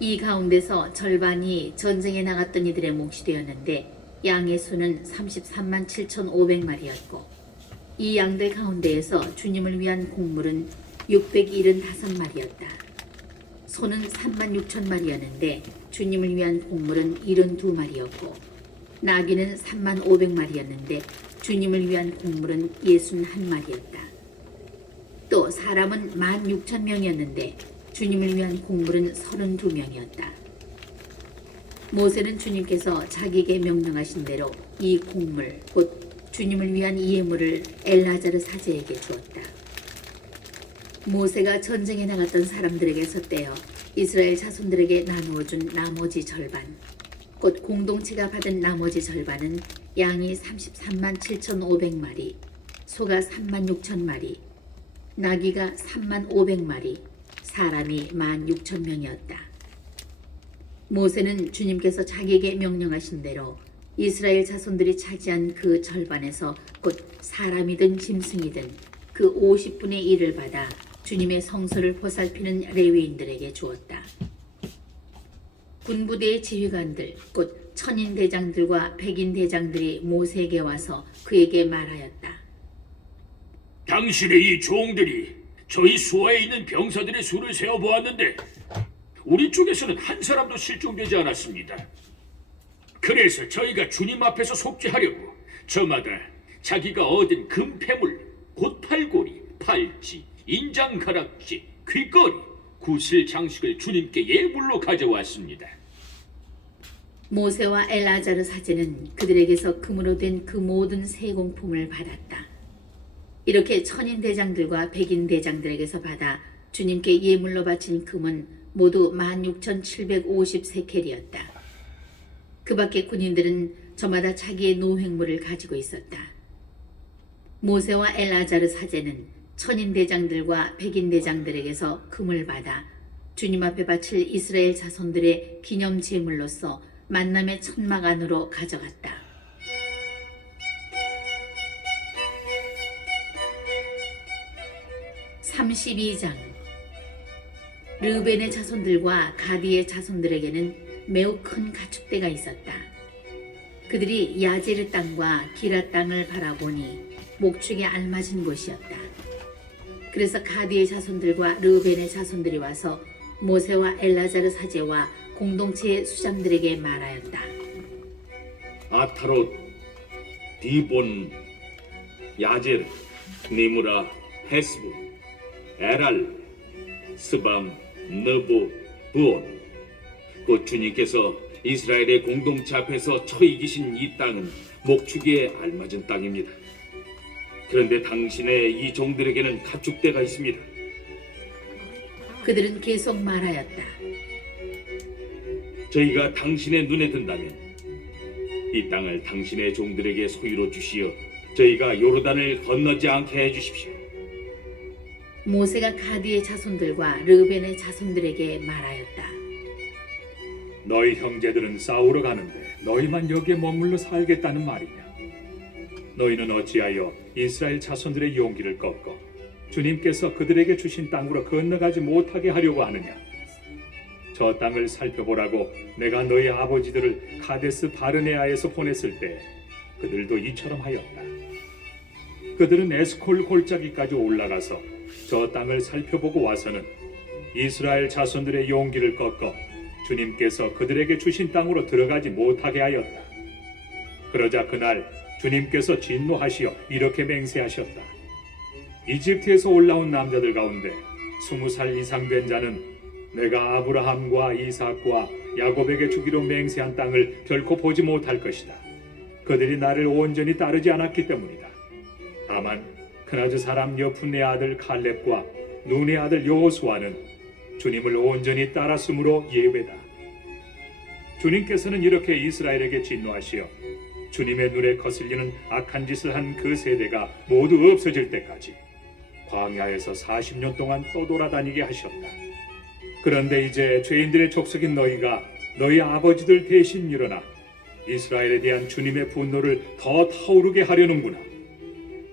이 가운데서 절반이 전쟁에 나갔던 이들의 몫이 되었는데 양의 수는 33만 7,500마리였고 이 양들 가운데에서 주님을 위한 곡물은 675마리였다. 소는 3만 6천 마리였는데 주님을 위한 곡물은 72마리였고 나귀는 3만 500마리였는데 주님을 위한 곡물은 61마리였다. 또 사람은 16,000명이었는데 주님을 위한 곡물은 32명이었다. 모세는 주님께서 자기에게 명령하신 대로 이 곡물 곧 주님을 위한 예물을 엘라자르 사제에게 주었다. 모세가 전쟁에 나갔던 사람들에게서 떼어 이스라엘 자손들에게 나누어준 나머지 절반 곧 공동체가 받은 나머지 절반은 양이 33만 7,500마리, 소가 3만 6천 마리, 나귀가 3만 500마리, 사람이 1만 6천 명이었다. 모세는 주님께서 자기에게 명령하신 대로 이스라엘 자손들이 차지한 그 절반에서 곧 사람이든 짐승이든 그 50분의 1을 받아 주님의 성소를 보살피는 레위인들에게 주었다. 군부대의 지휘관들 곧 천인 대장들과 백인 대장들이 모세에게 와서 그에게 말하였다. 당신의 이 종들이 저희 수하에 있는 병사들의 수를 세어보았는데 우리 쪽에서는 한 사람도 실종되지 않았습니다. 그래서 저희가 주님 앞에서 속죄하려고 저마다 자기가 얻은 금패물, 곧 팔고리, 팔찌, 인장가락지, 귀걸이, 구슬 장식을 주님께 예물로 가져왔습니다. 모세와 엘라자르 사제는 그들에게서 금으로 된 그 모든 세공품을 받았다. 이렇게 천인 대장들과 백인 대장들에게서 받아 주님께 예물로 바친 금은 모두 16,750세켈이었다. 그 밖에 군인들은 저마다 자기의 노획물을 가지고 있었다. 모세와 엘라자르 사제는 천인 대장들과 백인 대장들에게서 금을 받아 주님 앞에 바칠 이스라엘 자손들의 기념 제물로서 만남의 천막 안으로 가져갔다. (32장) 르벤의 자손들과 가디의 자손들에게는 매우 큰 가축대가 있었다. 그들이 야제르 땅과 기라 땅을 바라보니 목축에 알맞은 곳이었다. 그래서 가디의 자손들과 르벤의 자손들이 와서 모세와 엘라자르 사제와 공동체의 수장들에게 말하였다. 아타롯, 디본, 야젤, 니무라, 헤스본, 에랄, 스밤, 느보, 부온. 곧 주님께서 이스라엘의 공동체 앞에서 처히 이기신 이 땅은 목축에 알맞은 땅입니다. 그런데 당신의 이 종들에게는 가축대가 있습니다. 그들은 계속 말하였다. 저희가 당신의 눈에 든다면 이 땅을 당신의 종들에게 소유로 주시어 저희가 요르단을 건너지 않게 해주십시오. 모세가 가디의 자손들과 르벤의 자손들에게 말하였다. 너희 형제들은 싸우러 가는데 너희만 여기에 머물러 살겠다는 말이냐? 너희는 어찌하여 이스라엘 자손들의 용기를 꺾어 주님께서 그들에게 주신 땅으로 건너가지 못하게 하려고 하느냐? 저 땅을 살펴보라고 내가 너희 아버지들을 카데스 바르네아에서 보냈을 때 그들도 이처럼 하였다. 그들은 에스콜 골짜기까지 올라가서 저 땅을 살펴보고 와서는 이스라엘 자손들의 용기를 꺾어 주님께서 그들에게 주신 땅으로 들어가지 못하게 하였다. 그러자 그날 주님께서 진노하시어 이렇게 맹세하셨다. 이집트에서 올라온 남자들 가운데 20살 이상 된 자는 내가 아브라함과 이삭과 야곱에게 주기로 맹세한 땅을 결코 보지 못할 것이다. 그들이 나를 온전히 따르지 않았기 때문이다. 다만 그나저 사람 여푼네 아들 칼렙과 눈의 아들 여호수아는 주님을 온전히 따랐으므로 예외다. 주님께서는 이렇게 이스라엘에게 진노하시어 주님의 눈에 거슬리는 악한 짓을 한 그 세대가 모두 없어질 때까지 광야에서 40년 동안 떠돌아다니게 하셨다. 그런데 이제 죄인들의 족속인 너희가 너희 아버지들 대신 일어나 이스라엘에 대한 주님의 분노를 더 타오르게 하려는구나.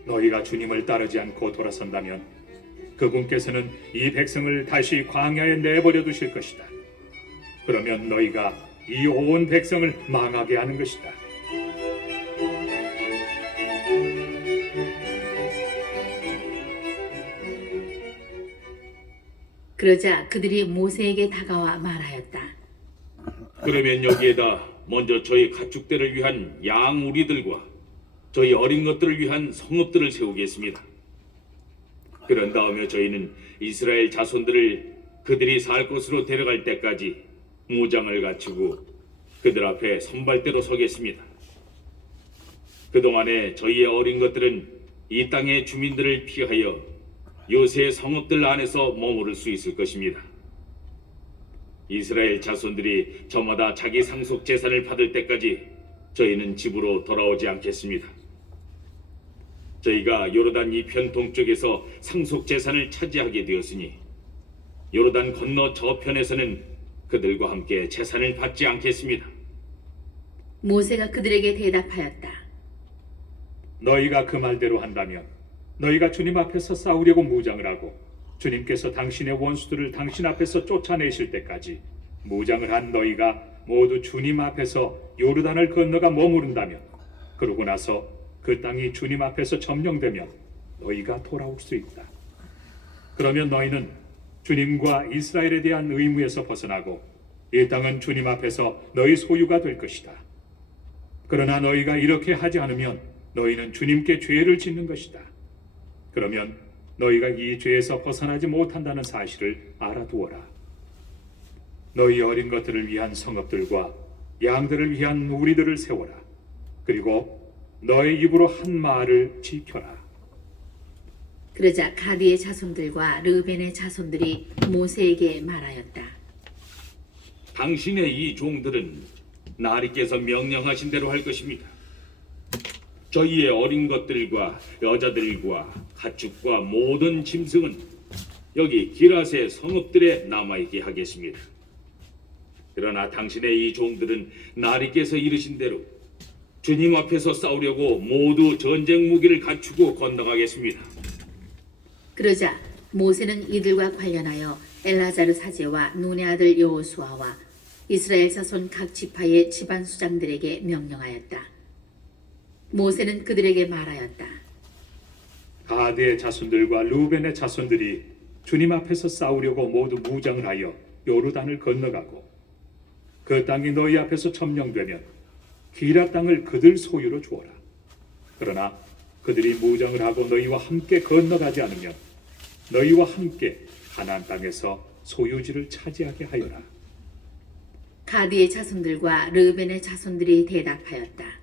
너희가 주님을 따르지 않고 돌아선다면 그분께서는 이 백성을 다시 광야에 내버려 두실 것이다. 그러면 너희가 이 온 백성을 망하게 하는 것이다. 그러자 그들이 모세에게 다가와 말하였다. 그러면 여기에다 먼저 저희 가축대를 위한 양 우리들과 저희 어린 것들을 위한 성읍들을 세우겠습니다. 그런 다음에 저희는 이스라엘 자손들을 그들이 살 곳으로 데려갈 때까지 무장을 갖추고 그들 앞에 선발대로 서겠습니다. 그동안에 저희의 어린 것들은 이 땅의 주민들을 피하여 요새의 성읍들 안에서 머무를 수 있을 것입니다. 이스라엘 자손들이 저마다 자기 상속 재산을 받을 때까지 저희는 집으로 돌아오지 않겠습니다. 저희가 요르단 이편 동쪽에서 상속 재산을 차지하게 되었으니 요르단 건너 저편에서는 그들과 함께 재산을 받지 않겠습니다. 모세가 그들에게 대답하였다. 너희가 그 말대로 한다면 너희가 주님 앞에서 싸우려고 무장을 하고 주님께서 당신의 원수들을 당신 앞에서 쫓아내실 때까지 무장을 한 너희가 모두 주님 앞에서 요르단을 건너가 머무른다면 그러고 나서 그 땅이 주님 앞에서 점령되면 너희가 돌아올 수 있다. 그러면 너희는 주님과 이스라엘에 대한 의무에서 벗어나고 이 땅은 주님 앞에서 너희 소유가 될 것이다. 그러나 너희가 이렇게 하지 않으면 너희는 주님께 죄를 짓는 것이다. 그러면 너희가 이 죄에서 벗어나지 못한다는 사실을 알아두어라. 너희 어린 것들을 위한 성읍들과 양들을 위한 우리들을 세워라. 그리고 너의 입으로 한 말을 지켜라. 그러자 가디의 자손들과 르벤의 자손들이 모세에게 말하였다. 당신의 이 종들은 나리께서 명령하신 대로 할 것입니다. 저희의 어린 것들과 여자들과 가축과 모든 짐승은 여기 기랏의 성읍들에 남아있게 하겠습니다. 그러나 당신의 이 종들은 나리께서 이르신 대로 주님 앞에서 싸우려고 모두 전쟁 무기를 갖추고 건너가겠습니다. 그러자 모세는 이들과 관련하여 엘라자르 사제와 눈의 아들 여호수아와 이스라엘 자손 각 지파의 집안 수장들에게 명령하였다. 모세는 그들에게 말하였다. 가드의 자손들과 루벤의 자손들이 주님 앞에서 싸우려고 모두 무장을 하여 요르단을 건너가고 그 땅이 너희 앞에서 점령되면 기라 땅을 그들 소유로 주어라. 그러나 그들이 무장을 하고 너희와 함께 건너가지 않으면 너희와 함께 가나안 땅에서 소유지를 차지하게 하여라. 가디의 자손들과 르벤의 자손들이 대답하였다.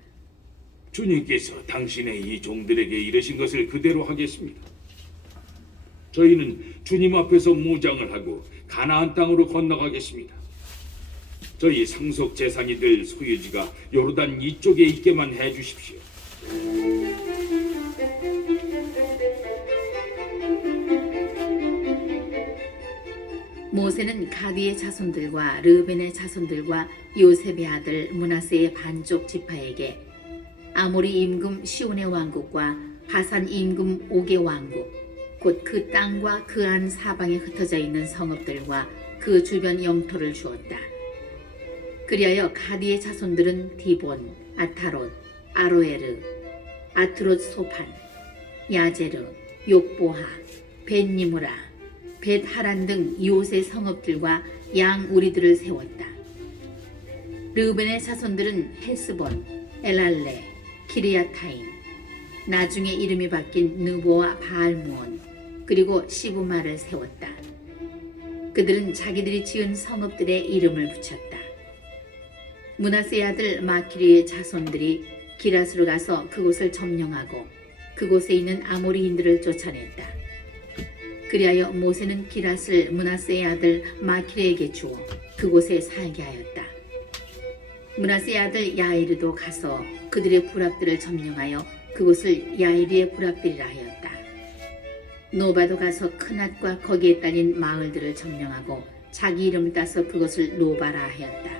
주님께서 당신의 이 종들에게 이르신 것을 그대로 하겠습니다. 저희는 주님 앞에서 무장을 하고 가나안 땅으로 건너가겠습니다. 저희 상속 재산이 될 소유지가 요르단 이쪽에 있게만 해주십시오. 모세는 가디의 자손들과 르벤의 자손들과 요셉의 아들 므낫세의 반쪽 지파에게 아모리 임금 시온의 왕국과 바산 임금 옥의 왕국 곧 그 땅과 그 안 사방에 흩어져 있는 성읍들과 그 주변 영토를 주었다. 그리하여 가디의 자손들은 디본, 아타롯, 아로에르, 아트롯 소판, 야제르, 욕보하, 벳니무라, 벳하란 등 이웃의 성읍들과 양 우리들을 세웠다. 르벤의 자손들은 헤스본, 엘랄레, 키리아타임, 나중에 이름이 바뀐 느보와 바알무온, 그리고 시브마를 세웠다. 그들은 자기들이 지은 성읍들의 이름을 붙였다. 므낫세의 아들 마키리의 자손들이 기랏으로 가서 그곳을 점령하고 그곳에 있는 아모리인들을 쫓아냈다. 그리하여 모세는 기랏을 므낫세의 아들 마키리에게 주어 그곳에 살게 하였다. 므낫세의 아들 야이르도 가서 그들의 부락들을 점령하여 그곳을 야이르의 부락들이라 하였다. 노바도 가서 크낫과 거기에 딸린 마을들을 점령하고 자기 이름을 따서 그것을 노바라 하였다.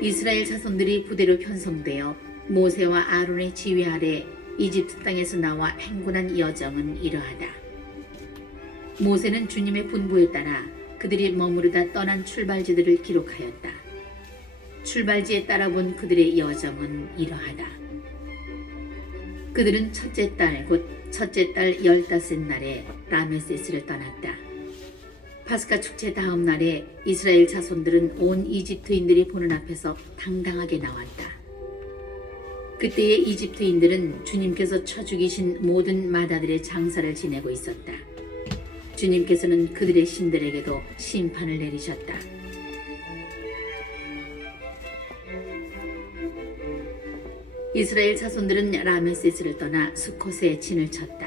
이스라엘 자손들이 부대로 편성되어 모세와 아론의 지휘 아래 이집트 땅에서 나와 행군한 여정은 이러하다. 모세는 주님의 분부에 따라 그들이 머무르다 떠난 출발지들을 기록하였다. 출발지에 따라본 그들의 여정은 이러하다. 그들은 첫째 달 곧 첫째 달 15날에 라메세스를 떠났다. 파스카 축제 다음 날에 이스라엘 자손들은 온 이집트인들이 보는 앞에서 당당하게 나왔다. 그때의 이집트인들은 주님께서 쳐 죽이신 모든 마다들의 장사를 지내고 있었다. 주님께서는 그들의 신들에게도 심판을 내리셨다. 이스라엘 자손들은 라메세스를 떠나 수콧에 진을 쳤다.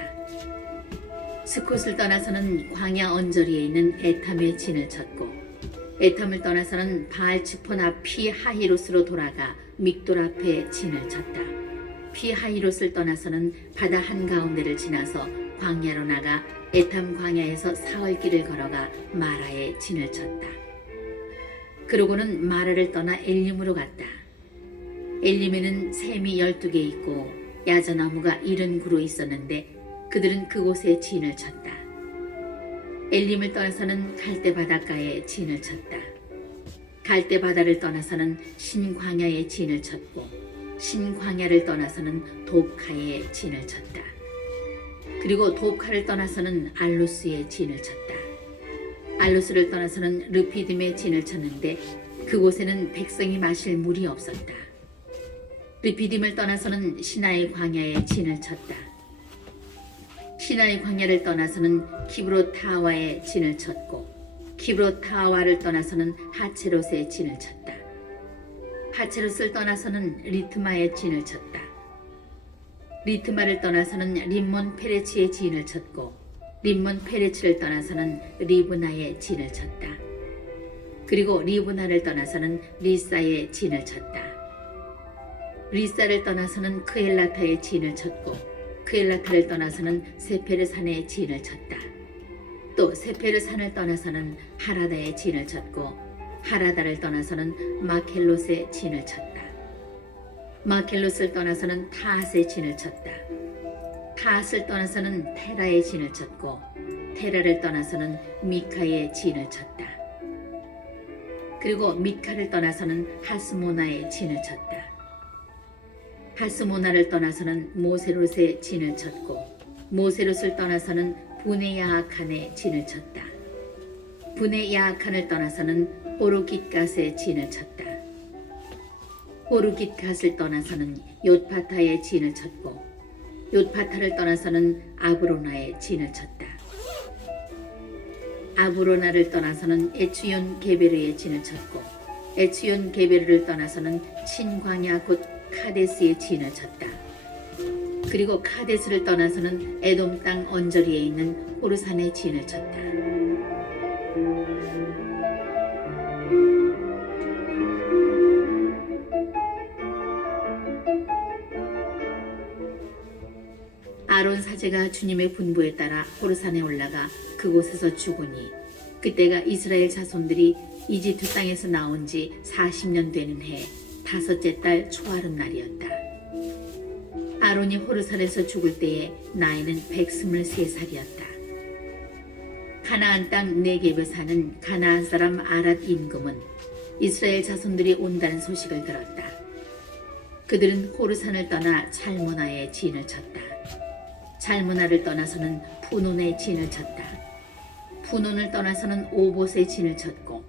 수콧을 떠나서는 광야 언저리에 있는 에탐에 진을 쳤고, 에탐을 떠나서는 바알츠폰 앞 피하히롯으로 돌아가 믹돌 앞에 진을 쳤다. 피하히롯을 떠나서는 바다 한가운데를 지나서 광야로 나가 에탐 광야에서 사흘 길을 걸어가 마라에 진을 쳤다. 그러고는 마라를 떠나 엘림으로 갔다. 엘림에는 샘이 12개 있고 야자나무가 70그루 있었는데 그들은 그곳에 진을 쳤다. 엘림을 떠나서는 갈대 바닷가에 진을 쳤다. 갈대 바다를 떠나서는 신광야에 진을 쳤고 신광야를 떠나서는 돕카에 진을 쳤다. 그리고 돕카를 떠나서는 알루스에 진을 쳤다. 알루스를 떠나서는 르피딤에 진을 쳤는데 그곳에는 백성이 마실 물이 없었다. 르피딤을 떠나서는 시나의 광야에 진을 쳤다. 시나의 광야를 떠나서는 키브롯타와에 진을 쳤고 키브롯타와를 떠나서는 하체롯에 진을 쳤다. 하체롯을 떠나서는 리트마에 진을 쳤다. 리트마를 떠나서는 림몬 페레치에 진을 쳤고 림몬 페레치를 떠나서는 리브나에 진을 쳤다. 그리고 리브나를 떠나서는 리사에 진을 쳤다. 리사를 떠나서는 크엘라타에 진을 쳤고 크엘라타를 떠나서는 세페르산에 진을 쳤다. 또 세페르산을 떠나서는 하라다에 진을 쳤고 하라다를 떠나서는 마켈롯에 진을 쳤다. 마켈롯을 떠나서는 타앗에 진을 쳤다. 타앗을 떠나서는 테라에 진을 쳤고 테라를 떠나서는 미카에 진을 쳤다. 그리고 미카를 떠나서는 하스모나에 진을 쳤다. 하스모나를 떠나서는 모세롯에 진을 쳤고 모세롯을 떠나서는 부네야아칸에 진을 쳤다. 부네야아칸을 떠나서는 호르깃갓에 진을 쳤다. 호르깃갓을 떠나서는 욤바타에 진을 쳤고 욤바타를 떠나서는 아브로나에 진을 쳤다. 아브로나를 떠나서는 에츠온 게베르에 진을 쳤고 에츠온 게베르를 떠나서는 신광야 곧 카데스에 진을 쳤다. 그리고 카데스를 떠나서는 에돔 땅 언저리에 있는 호르산에 진을 쳤다. 아론 사제가 주님의 분부에 따라 호르산에 올라가 그곳에서 죽으니 그때가 이스라엘 자손들이 이집트 땅에서 나온 지 40년 되는 해 다섯째 달 초하룻 날이었다. 아론이 호르산에서 죽을 때에 나이는 123살이었다. 가나안 땅 네겝에 사는 가나안 사람 아랏 임금은 이스라엘 자손들이 온다는 소식을 들었다. 그들은 호르산을 떠나 찰무나에 진을 쳤다. 찰무나를 떠나서는 푸논에 진을 쳤다. 푸논을 떠나서는 오봇에 진을 쳤고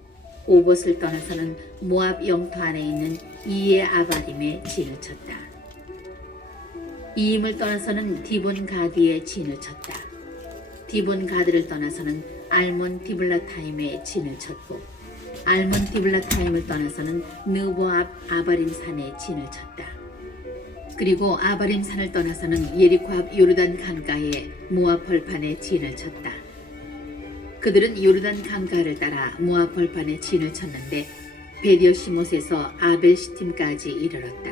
오봇을 떠나서는 모압 영토 안에 있는 이에 아바림에 진을 쳤다. 이임을 떠나서는 디본 가디에 진을 쳤다. 디본 가드를 떠나서는 알몬 디블라타임에 진을 쳤고 알몬 디블라타임을 떠나서는 느보 앞 아바림 산에 진을 쳤다. 그리고 아바림 산을 떠나서는 예리코 앞 요르단 강가에 모압 벌판에 진을 쳤다. 그들은 요르단 강가를 따라 모압 벌판에 진을 쳤는데 베디어시못에서 아벨시팀까지 이르렀다.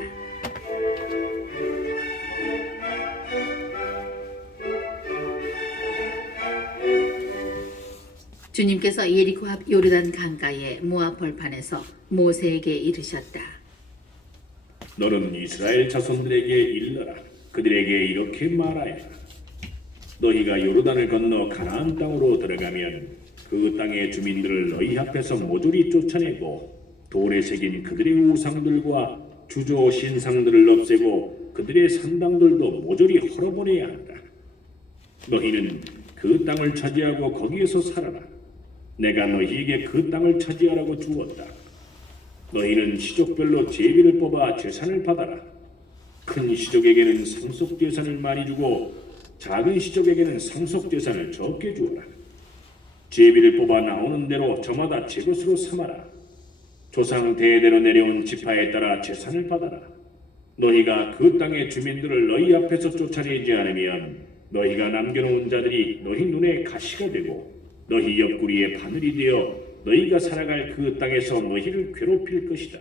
주님께서 예리코 앞 요르단 강가의 모압 벌판에서 모세에게 이르셨다. 너는 이스라엘 자손들에게 일러라. 그들에게 이렇게 말하여라. 너희가 요르단을 건너 가나안 땅으로 들어가면 그 땅의 주민들을 너희 앞에서 모조리 쫓아내고 돌에 새긴 그들의 우상들과 주조 신상들을 없애고 그들의 산당들도 모조리 헐어버려야 한다. 너희는 그 땅을 차지하고 거기에서 살아라. 내가 너희에게 그 땅을 차지하라고 주었다. 너희는 시족별로 제비를 뽑아 제산을 받아라. 큰 시족에게는 상속 제산을 많이 주고 작은 시족에게는 상속 제산을 적게 주어라. 제비를 뽑아 나오는 대로 저마다 제 것으로 삼아라. 조상 대대로 내려온 지파에 따라 제산을 받아라. 너희가 그 땅의 주민들을 너희 앞에서 쫓아내지 않으면 너희가 남겨놓은 자들이 너희 눈에 가시가 되고 너희 옆구리에 바늘이 되어 너희가 살아갈 그 땅에서 너희를 괴롭힐 것이다.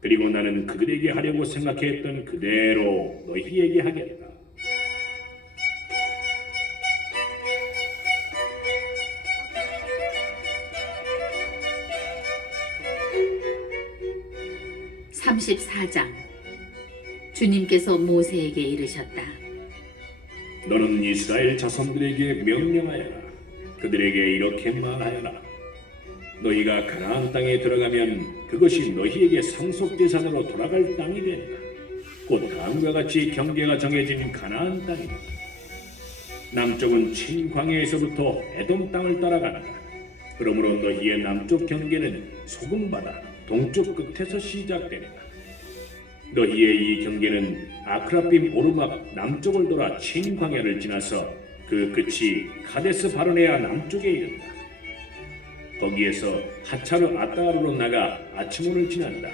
그리고 나는 그들에게 하려고 생각했던 그대로 너희에게 하겠다. (34장) 주님께서 모세에게 이르셨다. 너는 이스라엘 자손들에게 명령하여라. 그들에게 이렇게 말하여라. 너희가 가나안 땅에 들어가면 그것이 너희에게 상속재산으로 돌아갈 땅이 된다. 곧 다음과 같이 경계가 정해진 가나안 땅이다. 남쪽은 친광야에서부터 에돔 땅을 따라간다. 그러므로 너희의 남쪽 경계는 소금바다 동쪽 끝에서 시작되리라. 너희의 이 경계는 아크라빔 오르막 남쪽을 돌아 친광야를 지나서 그 끝이 카데스 바르네아 남쪽에 이른다. 거기에서 하차르 아따르로 나가 아츠몬을 지난다.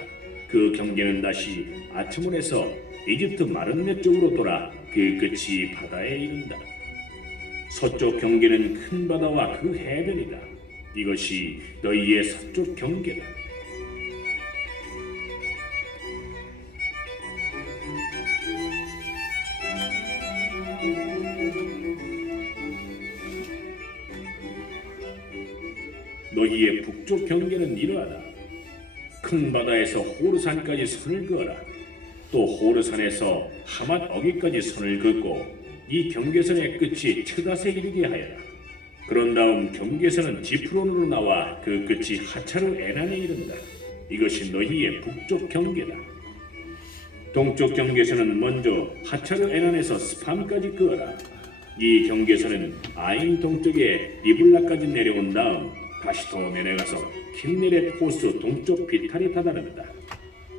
그 경계는 다시 아츠몬에서 이집트 마른네 쪽으로 돌아 그 끝이 바다에 이른다. 서쪽 경계는 큰 바다와 그 해변이다. 이것이 너희의 서쪽 경계다. 너희의 북쪽 경계는 이러하다. 큰 바다에서 호르산까지 선을 그어라. 또 호르산에서 하맛 어기까지 선을 긋고 이 경계선의 끝이 트닷에 이르게 하여라. 그런 다음 경계선은 지프론으로 나와 그 끝이 하차르 에난에 이른다. 이것이 너희의 북쪽 경계다. 동쪽 경계선은 먼저 하차르 에난에서 스팜까지 그어라. 이 경계선은 아인 동쪽에 리블라까지 내려온 다음 다시 더 내려가서 킨네렛 호수 동쪽 비탈에 다다른다.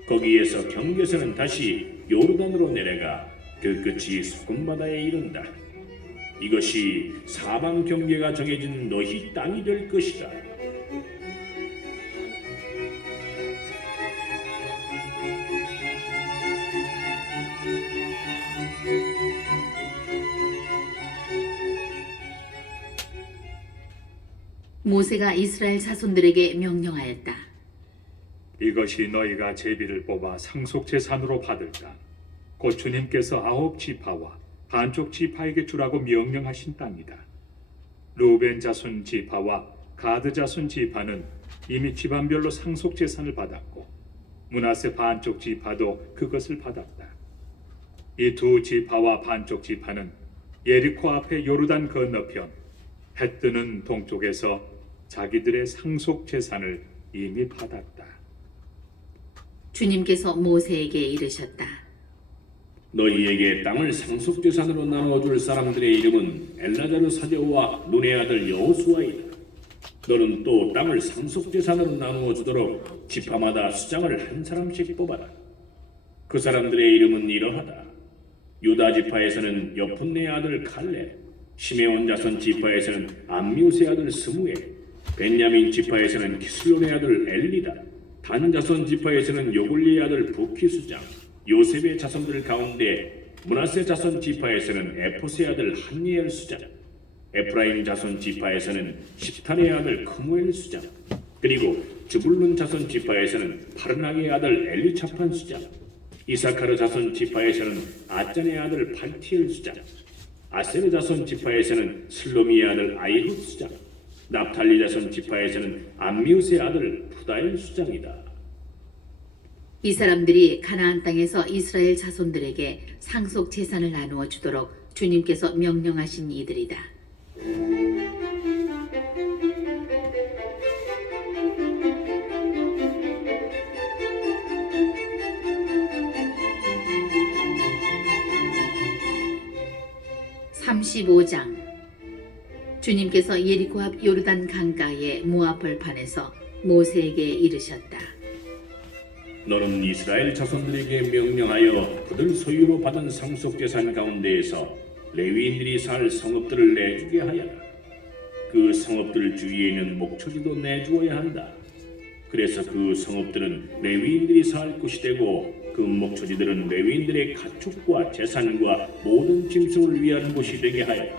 거기에서 경계선은 다시 요르단으로 내려가 그 끝이 소금바다에 이른다. 이것이 사방 경계가 정해진 너희 땅이 될 것이다. 모세가 이스라엘 자손들에게 명령하였다. 이것이 너희가 제비를 뽑아 상속재산으로 받을 땅, 곧 주님께서 9지파와 반쪽 지파에게 주라고 명령하신 땅이다. 루벤 자손 지파와 가드 자손 지파는 이미 집안별로 상속재산을 받았고 므낫세 반쪽 지파도 그것을 받았다. 이 두 지파와 반쪽 지파는 예리코 앞에 요르단 건너편 해 뜨는 동쪽에서 자기들의 상속재산을 이미 받았다. 주님께서 모세에게 이르셨다. 너희에게 땅을 상속재산으로 나누어줄 사람들의 이름은 엘라자르 사제와 눈의 아들 여호수아이다. 너는 또 땅을 상속재산으로 나누어 주도록 지파마다 수장을 한 사람씩 뽑아라. 그 사람들의 이름은 이러하다. 유다 지파에서는 여푼네 아들 칼렙, 시메온 자손 지파에서는 암미우스의 아들 스무엘, 벤야민 지파에서는 기슬론의 아들 엘리다, 단 자손 지파에서는 요굴리의 아들 부키 수장, 요셉의 자손들 가운데 므낫세 자손 지파에서는 에포스의 아들 한니엘 수장, 에프라임 자손 지파에서는 십탄의 아들 크무엘 수장, 그리고 즈불룬 자손 지파에서는 파르나게의 아들 엘리차판 수장, 이사카르 자손 지파에서는 아짠의 아들 팔티엘 수장, 아세르 자손 지파에서는 슬로미의 아들 아이훗 수장, 납탈리 자손 지파에서는 암미우스의 아들 푸다엘 수장이다. 이 사람들이 가나안 땅에서 이스라엘 자손들에게 상속 재산을 나누어 주도록 주님께서 명령하신 이들이다. 35장. 주님께서 예리고 앞 요르단 강가의 모압 벌판에서 모세에게 이르셨다. 너는 이스라엘 자손들에게 명령하여 그들 소유로 받은 상속재산 가운데에서 레위인들이 살 성읍들을 내주게 하여라. 그 성읍들 주위에 있는 목초지도 내주어야 한다. 그래서 그 성읍들은 레위인들이 살 곳이 되고 그 목초지들은 레위인들의 가축과 재산과 모든 짐승을 위한 곳이 되게 하여라.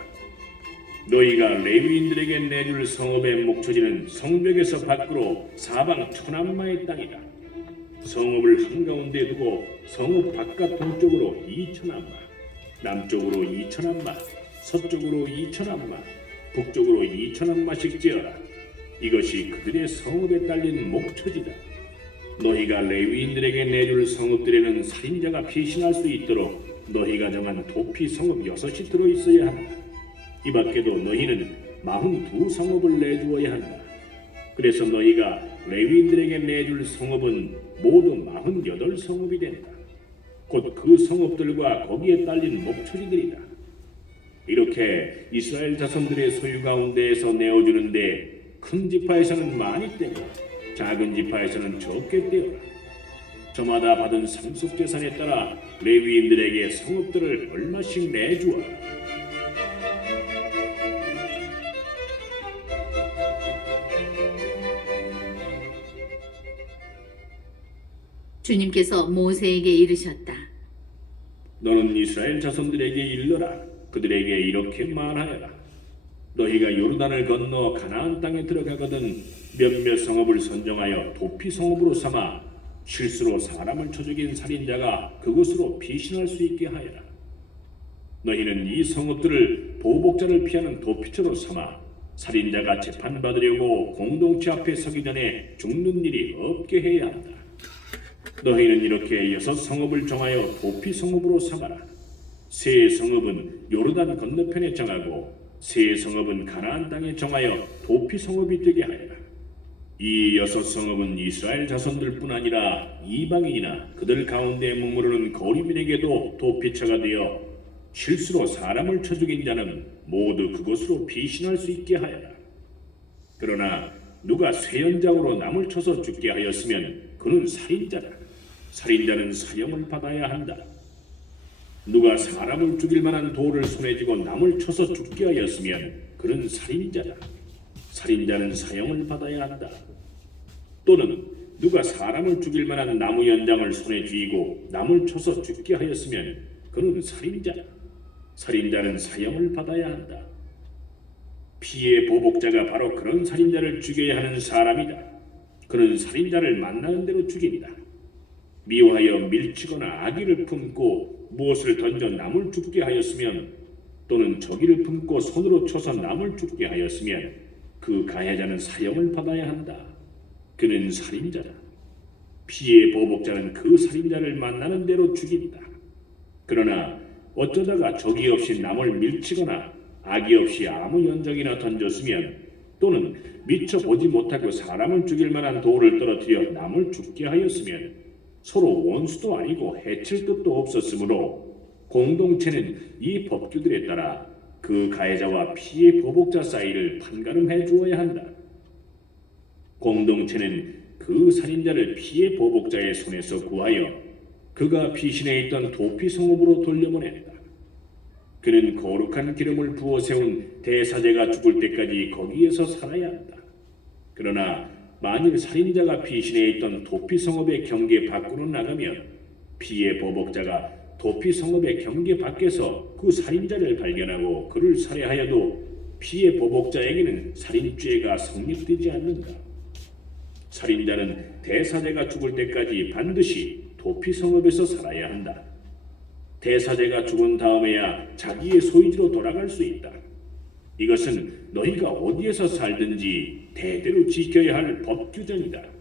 너희가 레위인들에게 내줄 성읍의 목초지는 성벽에서 밖으로 사방 1000암마의 땅이다. 성읍을 한가운데 두고 성읍 바깥 동쪽으로 2000암마, 남쪽으로 2000암마, 서쪽으로 2000암마, 북쪽으로 2000암마씩 지어라. 이것이 그들의 성읍에 딸린 목초지다. 너희가 레위인들에게 내줄 성읍들에는 살인자가 피신할 수 있도록 너희가 정한 도피 성읍 6이 들어있어야 한다. 이 밖에도 너희는 42성읍을 내주어야 한다. 그래서 너희가 레위인들에게 내줄 성읍은 모두 48성읍이 된다. 곧 그 성읍들과 거기에 딸린 목초지들이다. 이렇게 이스라엘 자손들의 소유 가운데에서 내어주는데 큰 지파에서는 많이 떼고 작은 지파에서는 적게 떼어라. 저마다 받은 상속재산에 따라 레위인들에게 성읍들을 얼마씩 내주어라. 주님께서 모세에게 이르셨다. 너는 이스라엘 자손들에게 일러라. 그들에게 이렇게 말하여라. 너희가 요르단을 건너 가나안 땅에 들어가거든 몇몇 성읍을 선정하여 도피 성읍으로 삼아 실수로 사람을 쳐 죽인 살인자가 그곳으로 피신할 수 있게 하여라. 너희는 이 성읍들을 보복자를 피하는 도피처로 삼아 살인자가 재판받으려고 공동체 앞에 서기 전에 죽는 일이 없게 해야 한다. 너희는 이렇게 6성읍을 정하여 도피 성읍으로 삼아라. 세 성읍은 요르단 건너편에 정하고 세 성읍은 가나안 땅에 정하여 도피 성읍이 되게 하여라. 이 6성읍은 이스라엘 자손들뿐 아니라 이방인이나 그들 가운데 머무르는 거류민에게도 도피처가 되어 실수로 사람을 쳐 죽인 자는 모두 그곳으로 피신할 수 있게 하여라. 그러나 누가 쇠연장으로 남을 쳐서 죽게 하였으면 그는 살인자다. 살인자는 사형을 받아야 한다. 누가 사람을 죽일 만한 돌을 손에 쥐고 남을 쳐서 죽게 하였으면 그는 살인자다. 살인자는 사형을 받아야 한다. 또는 누가 사람을 죽일 만한 나무 연장을 손에 쥐고 남을 쳐서 죽게 하였으면 그는 살인자다. 살인자는 사형을 받아야 한다. 피의 보복자가 바로 그런 살인자를 죽여야 하는 사람이다. 그는 살인자를 만나는 대로 죽입니다. 미워하여 밀치거나 악의를 품고 무엇을 던져 남을 죽게 하였으면 또는 저기를 품고 손으로 쳐서 남을 죽게 하였으면 그 가해자는 사형을 받아야 한다. 그는 살인자다. 피의 보복자는 그 살인자를 만나는 대로 죽인다. 그러나 어쩌다가 적이 없이 남을 밀치거나 악의 없이 아무 연장이나 던졌으면 또는 미처 보지 못하고 사람을 죽일 만한 돌을 떨어뜨려 남을 죽게 하였으면 서로 원수도 아니고 해칠 뜻도 없었으므로 공동체는 이 법규들에 따라 그 가해자와 피의 보복자 사이를 판가름해 주어야 한다. 공동체는 그 살인자를 피의 보복자의 손에서 구하여 그가 피신해 있던 도피 성읍으로 돌려보낸다. 그는 거룩한 기름을 부어 세운 대사제가 죽을 때까지 거기에서 살아야 한다. 그러나 만일 살인자가 피신해 있던 도피 성읍의 경계 밖으로 나가면 피의 보복자가 도피 성읍의 경계 밖에서 그 살인자를 발견하고 그를 살해하여도 피의 보복자에게는 살인죄가 성립되지 않는다. 살인자는 대사제가 죽을 때까지 반드시 도피 성읍에서 살아야 한다. 대사제가 죽은 다음에야 자기의 소유지로 돌아갈 수 있다. 이것은 너희가 어디에서 살든지 대대로 지켜야 할 법규정이다.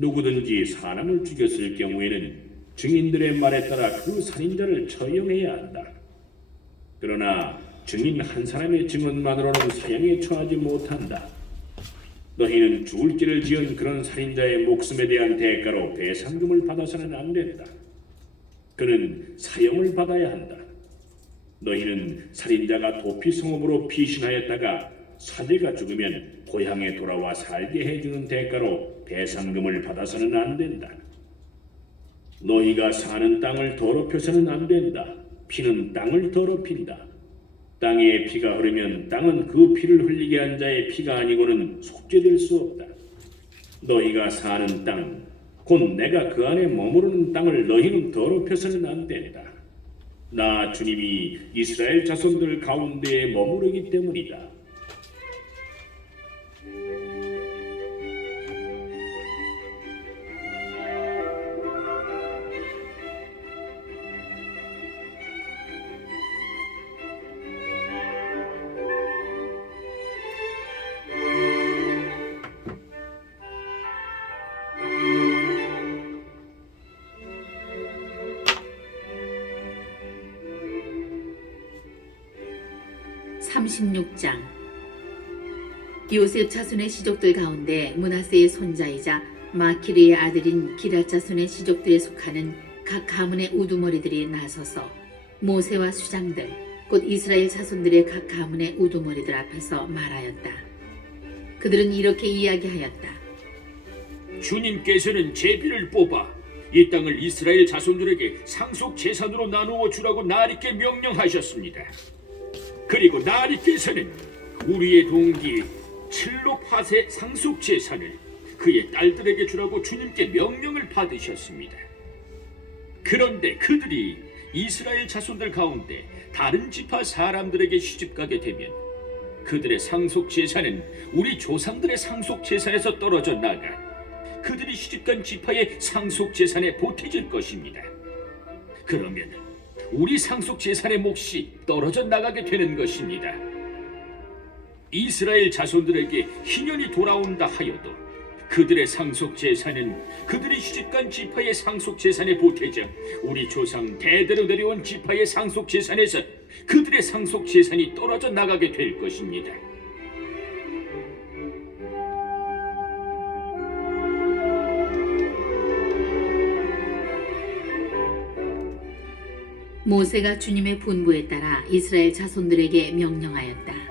누구든지 사람을 죽였을 경우에는 증인들의 말에 따라 그 살인자를 처형해야 한다. 그러나 증인 한 사람의 증언만으로는 사형에 처하지 못한다. 너희는 죽을 죄를 지은 그런 살인자의 목숨에 대한 대가로 배상금을 받아서는 안 된다. 그는 사형을 받아야 한다. 너희는 살인자가 도피성읍으로 피신하였다가 사제가 죽으면 고향에 돌아와 살게 해주는 대가로 배상금을 받아서는 안 된다. 너희가 사는 땅을 더럽혀서는 안 된다. 피는 땅을 더럽힌다. 땅에 피가 흐르면 땅은 그 피를 흘리게 한 자의 피가 아니고는 속죄될 수 없다. 너희가 사는 땅, 곧 내가 그 안에 머무르는 땅을 너희는 더럽혀서는 안 된다. 나 주님이 이스라엘 자손들 가운데에 머무르기 때문이다. (36장) 요셉 자손의 시족들 가운데 므낫세의 손자이자 마키르의 아들인 기랏 자손의 시족들에 속하는 각 가문의 우두머리들이 나서서 모세와 수장들 곧 이스라엘 자손들의 각 가문의 우두머리들 앞에서 말하였다. 그들은 이렇게 이야기하였다. 주님께서는 제비를 뽑아 이 땅을 이스라엘 자손들에게 상속 재산으로 나누어 주라고 나리께 명령하셨습니다. 그리고 나리께서는 우리의 동기 칠로팟의 상속 재산을 그의 딸들에게 주라고 주님께 명령을 받으셨습니다. 그런데 그들이 이스라엘 자손들 가운데 다른 지파 사람들에게 시집가게 되면 그들의 상속 재산은 우리 조상들의 상속 재산에서 떨어져 나가 그들이 시집간 지파의 상속 재산에 보태질 것입니다. 그러면 우리 상속 재산의 몫이 떨어져 나가게 되는 것입니다. 이스라엘 자손들에게 희년이 돌아온다 하여도 그들의 상속 재산은 그들이 시집간 지파의 상속 재산에 보태져 우리 조상 대대로 내려온 지파의 상속 재산에서 그들의 상속 재산이 떨어져 나가게 될 것입니다. 모세가 주님의 분부에 따라 이스라엘 자손들에게 명령하였다.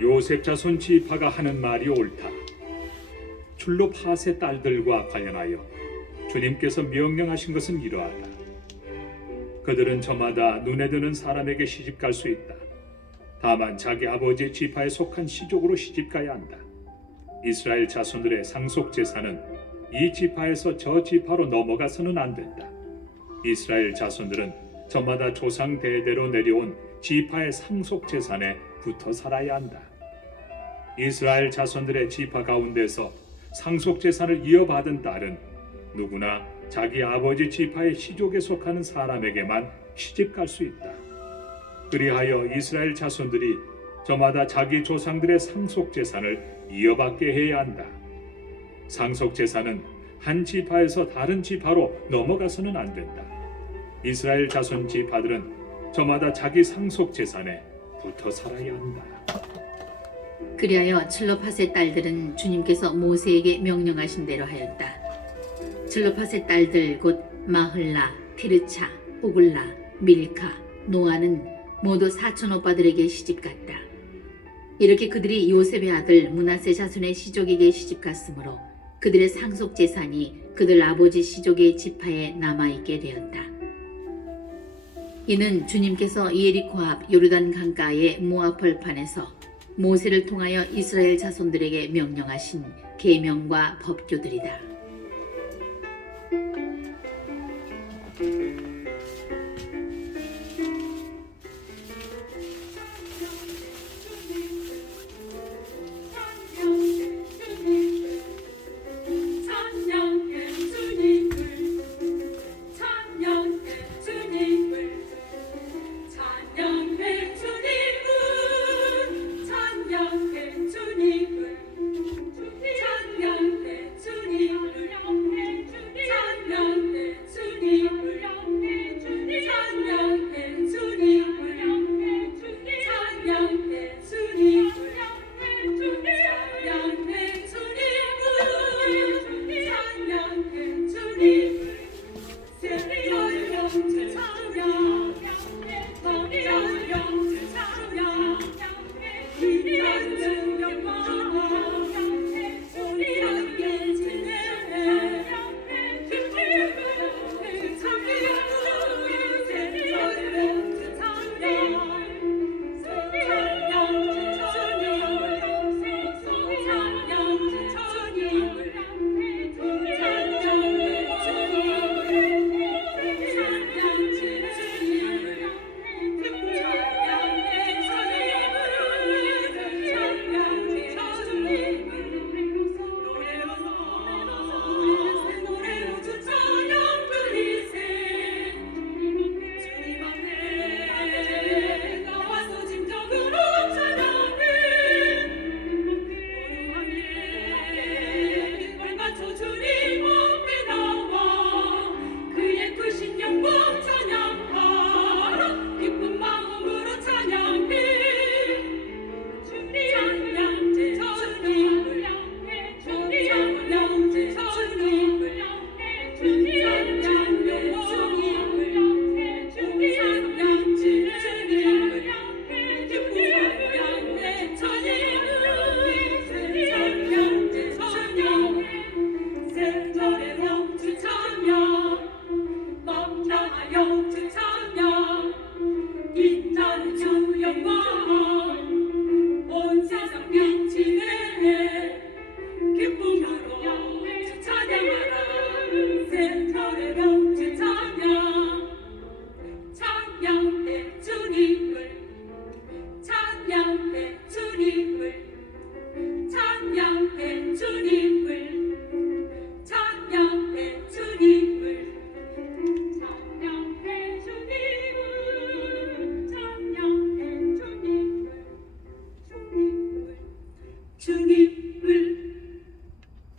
요셉 자손 지파가 하는 말이 옳다. 출로팟의 딸들과 관련하여 주님께서 명령하신 것은 이러하다. 그들은 저마다 눈에 드는 사람에게 시집갈 수 있다. 다만 자기 아버지의 지파에 속한 시족으로 시집가야 한다. 이스라엘 자손들의 상속 재산은 이 지파에서 저 지파로 넘어가서는 안 된다. 이스라엘 자손들은 저마다 조상 대대로 내려온 지파의 상속 재산에 붙어 살아야 한다. 이스라엘 자손들의 지파 가운데서 상속 재산을 이어받은 딸은 누구나 자기 아버지 지파의 시족에 속하는 사람에게만 시집갈 수 있다. 그리하여 이스라엘 자손들이 저마다 자기 조상들의 상속 재산을 이어받게 해야 한다. 상속 재산은 한 지파에서 다른 지파로 넘어가서는 안 된다. 이스라엘 자손 지파들은 저마다 자기 상속 재산에 붙어 살아야 한다. 그리하여 칠로팟의 딸들은 주님께서 모세에게 명령하신 대로 하였다. 칠로팟의 딸들 곧 마흘라, 티르차, 오글라, 밀카, 노아는 모두 사촌 오빠들에게 시집갔다. 이렇게 그들이 요셉의 아들 므낫세 자손의 시족에게 시집갔으므로 그들의 상속 재산이 그들 아버지 시족의 지파에 남아있게 되었다. 이는 주님께서 예리코 앞 요르단 강가의 모압 벌판에서 모세를 통하여 이스라엘 자손들에게 명령하신 계명과 법규들이다.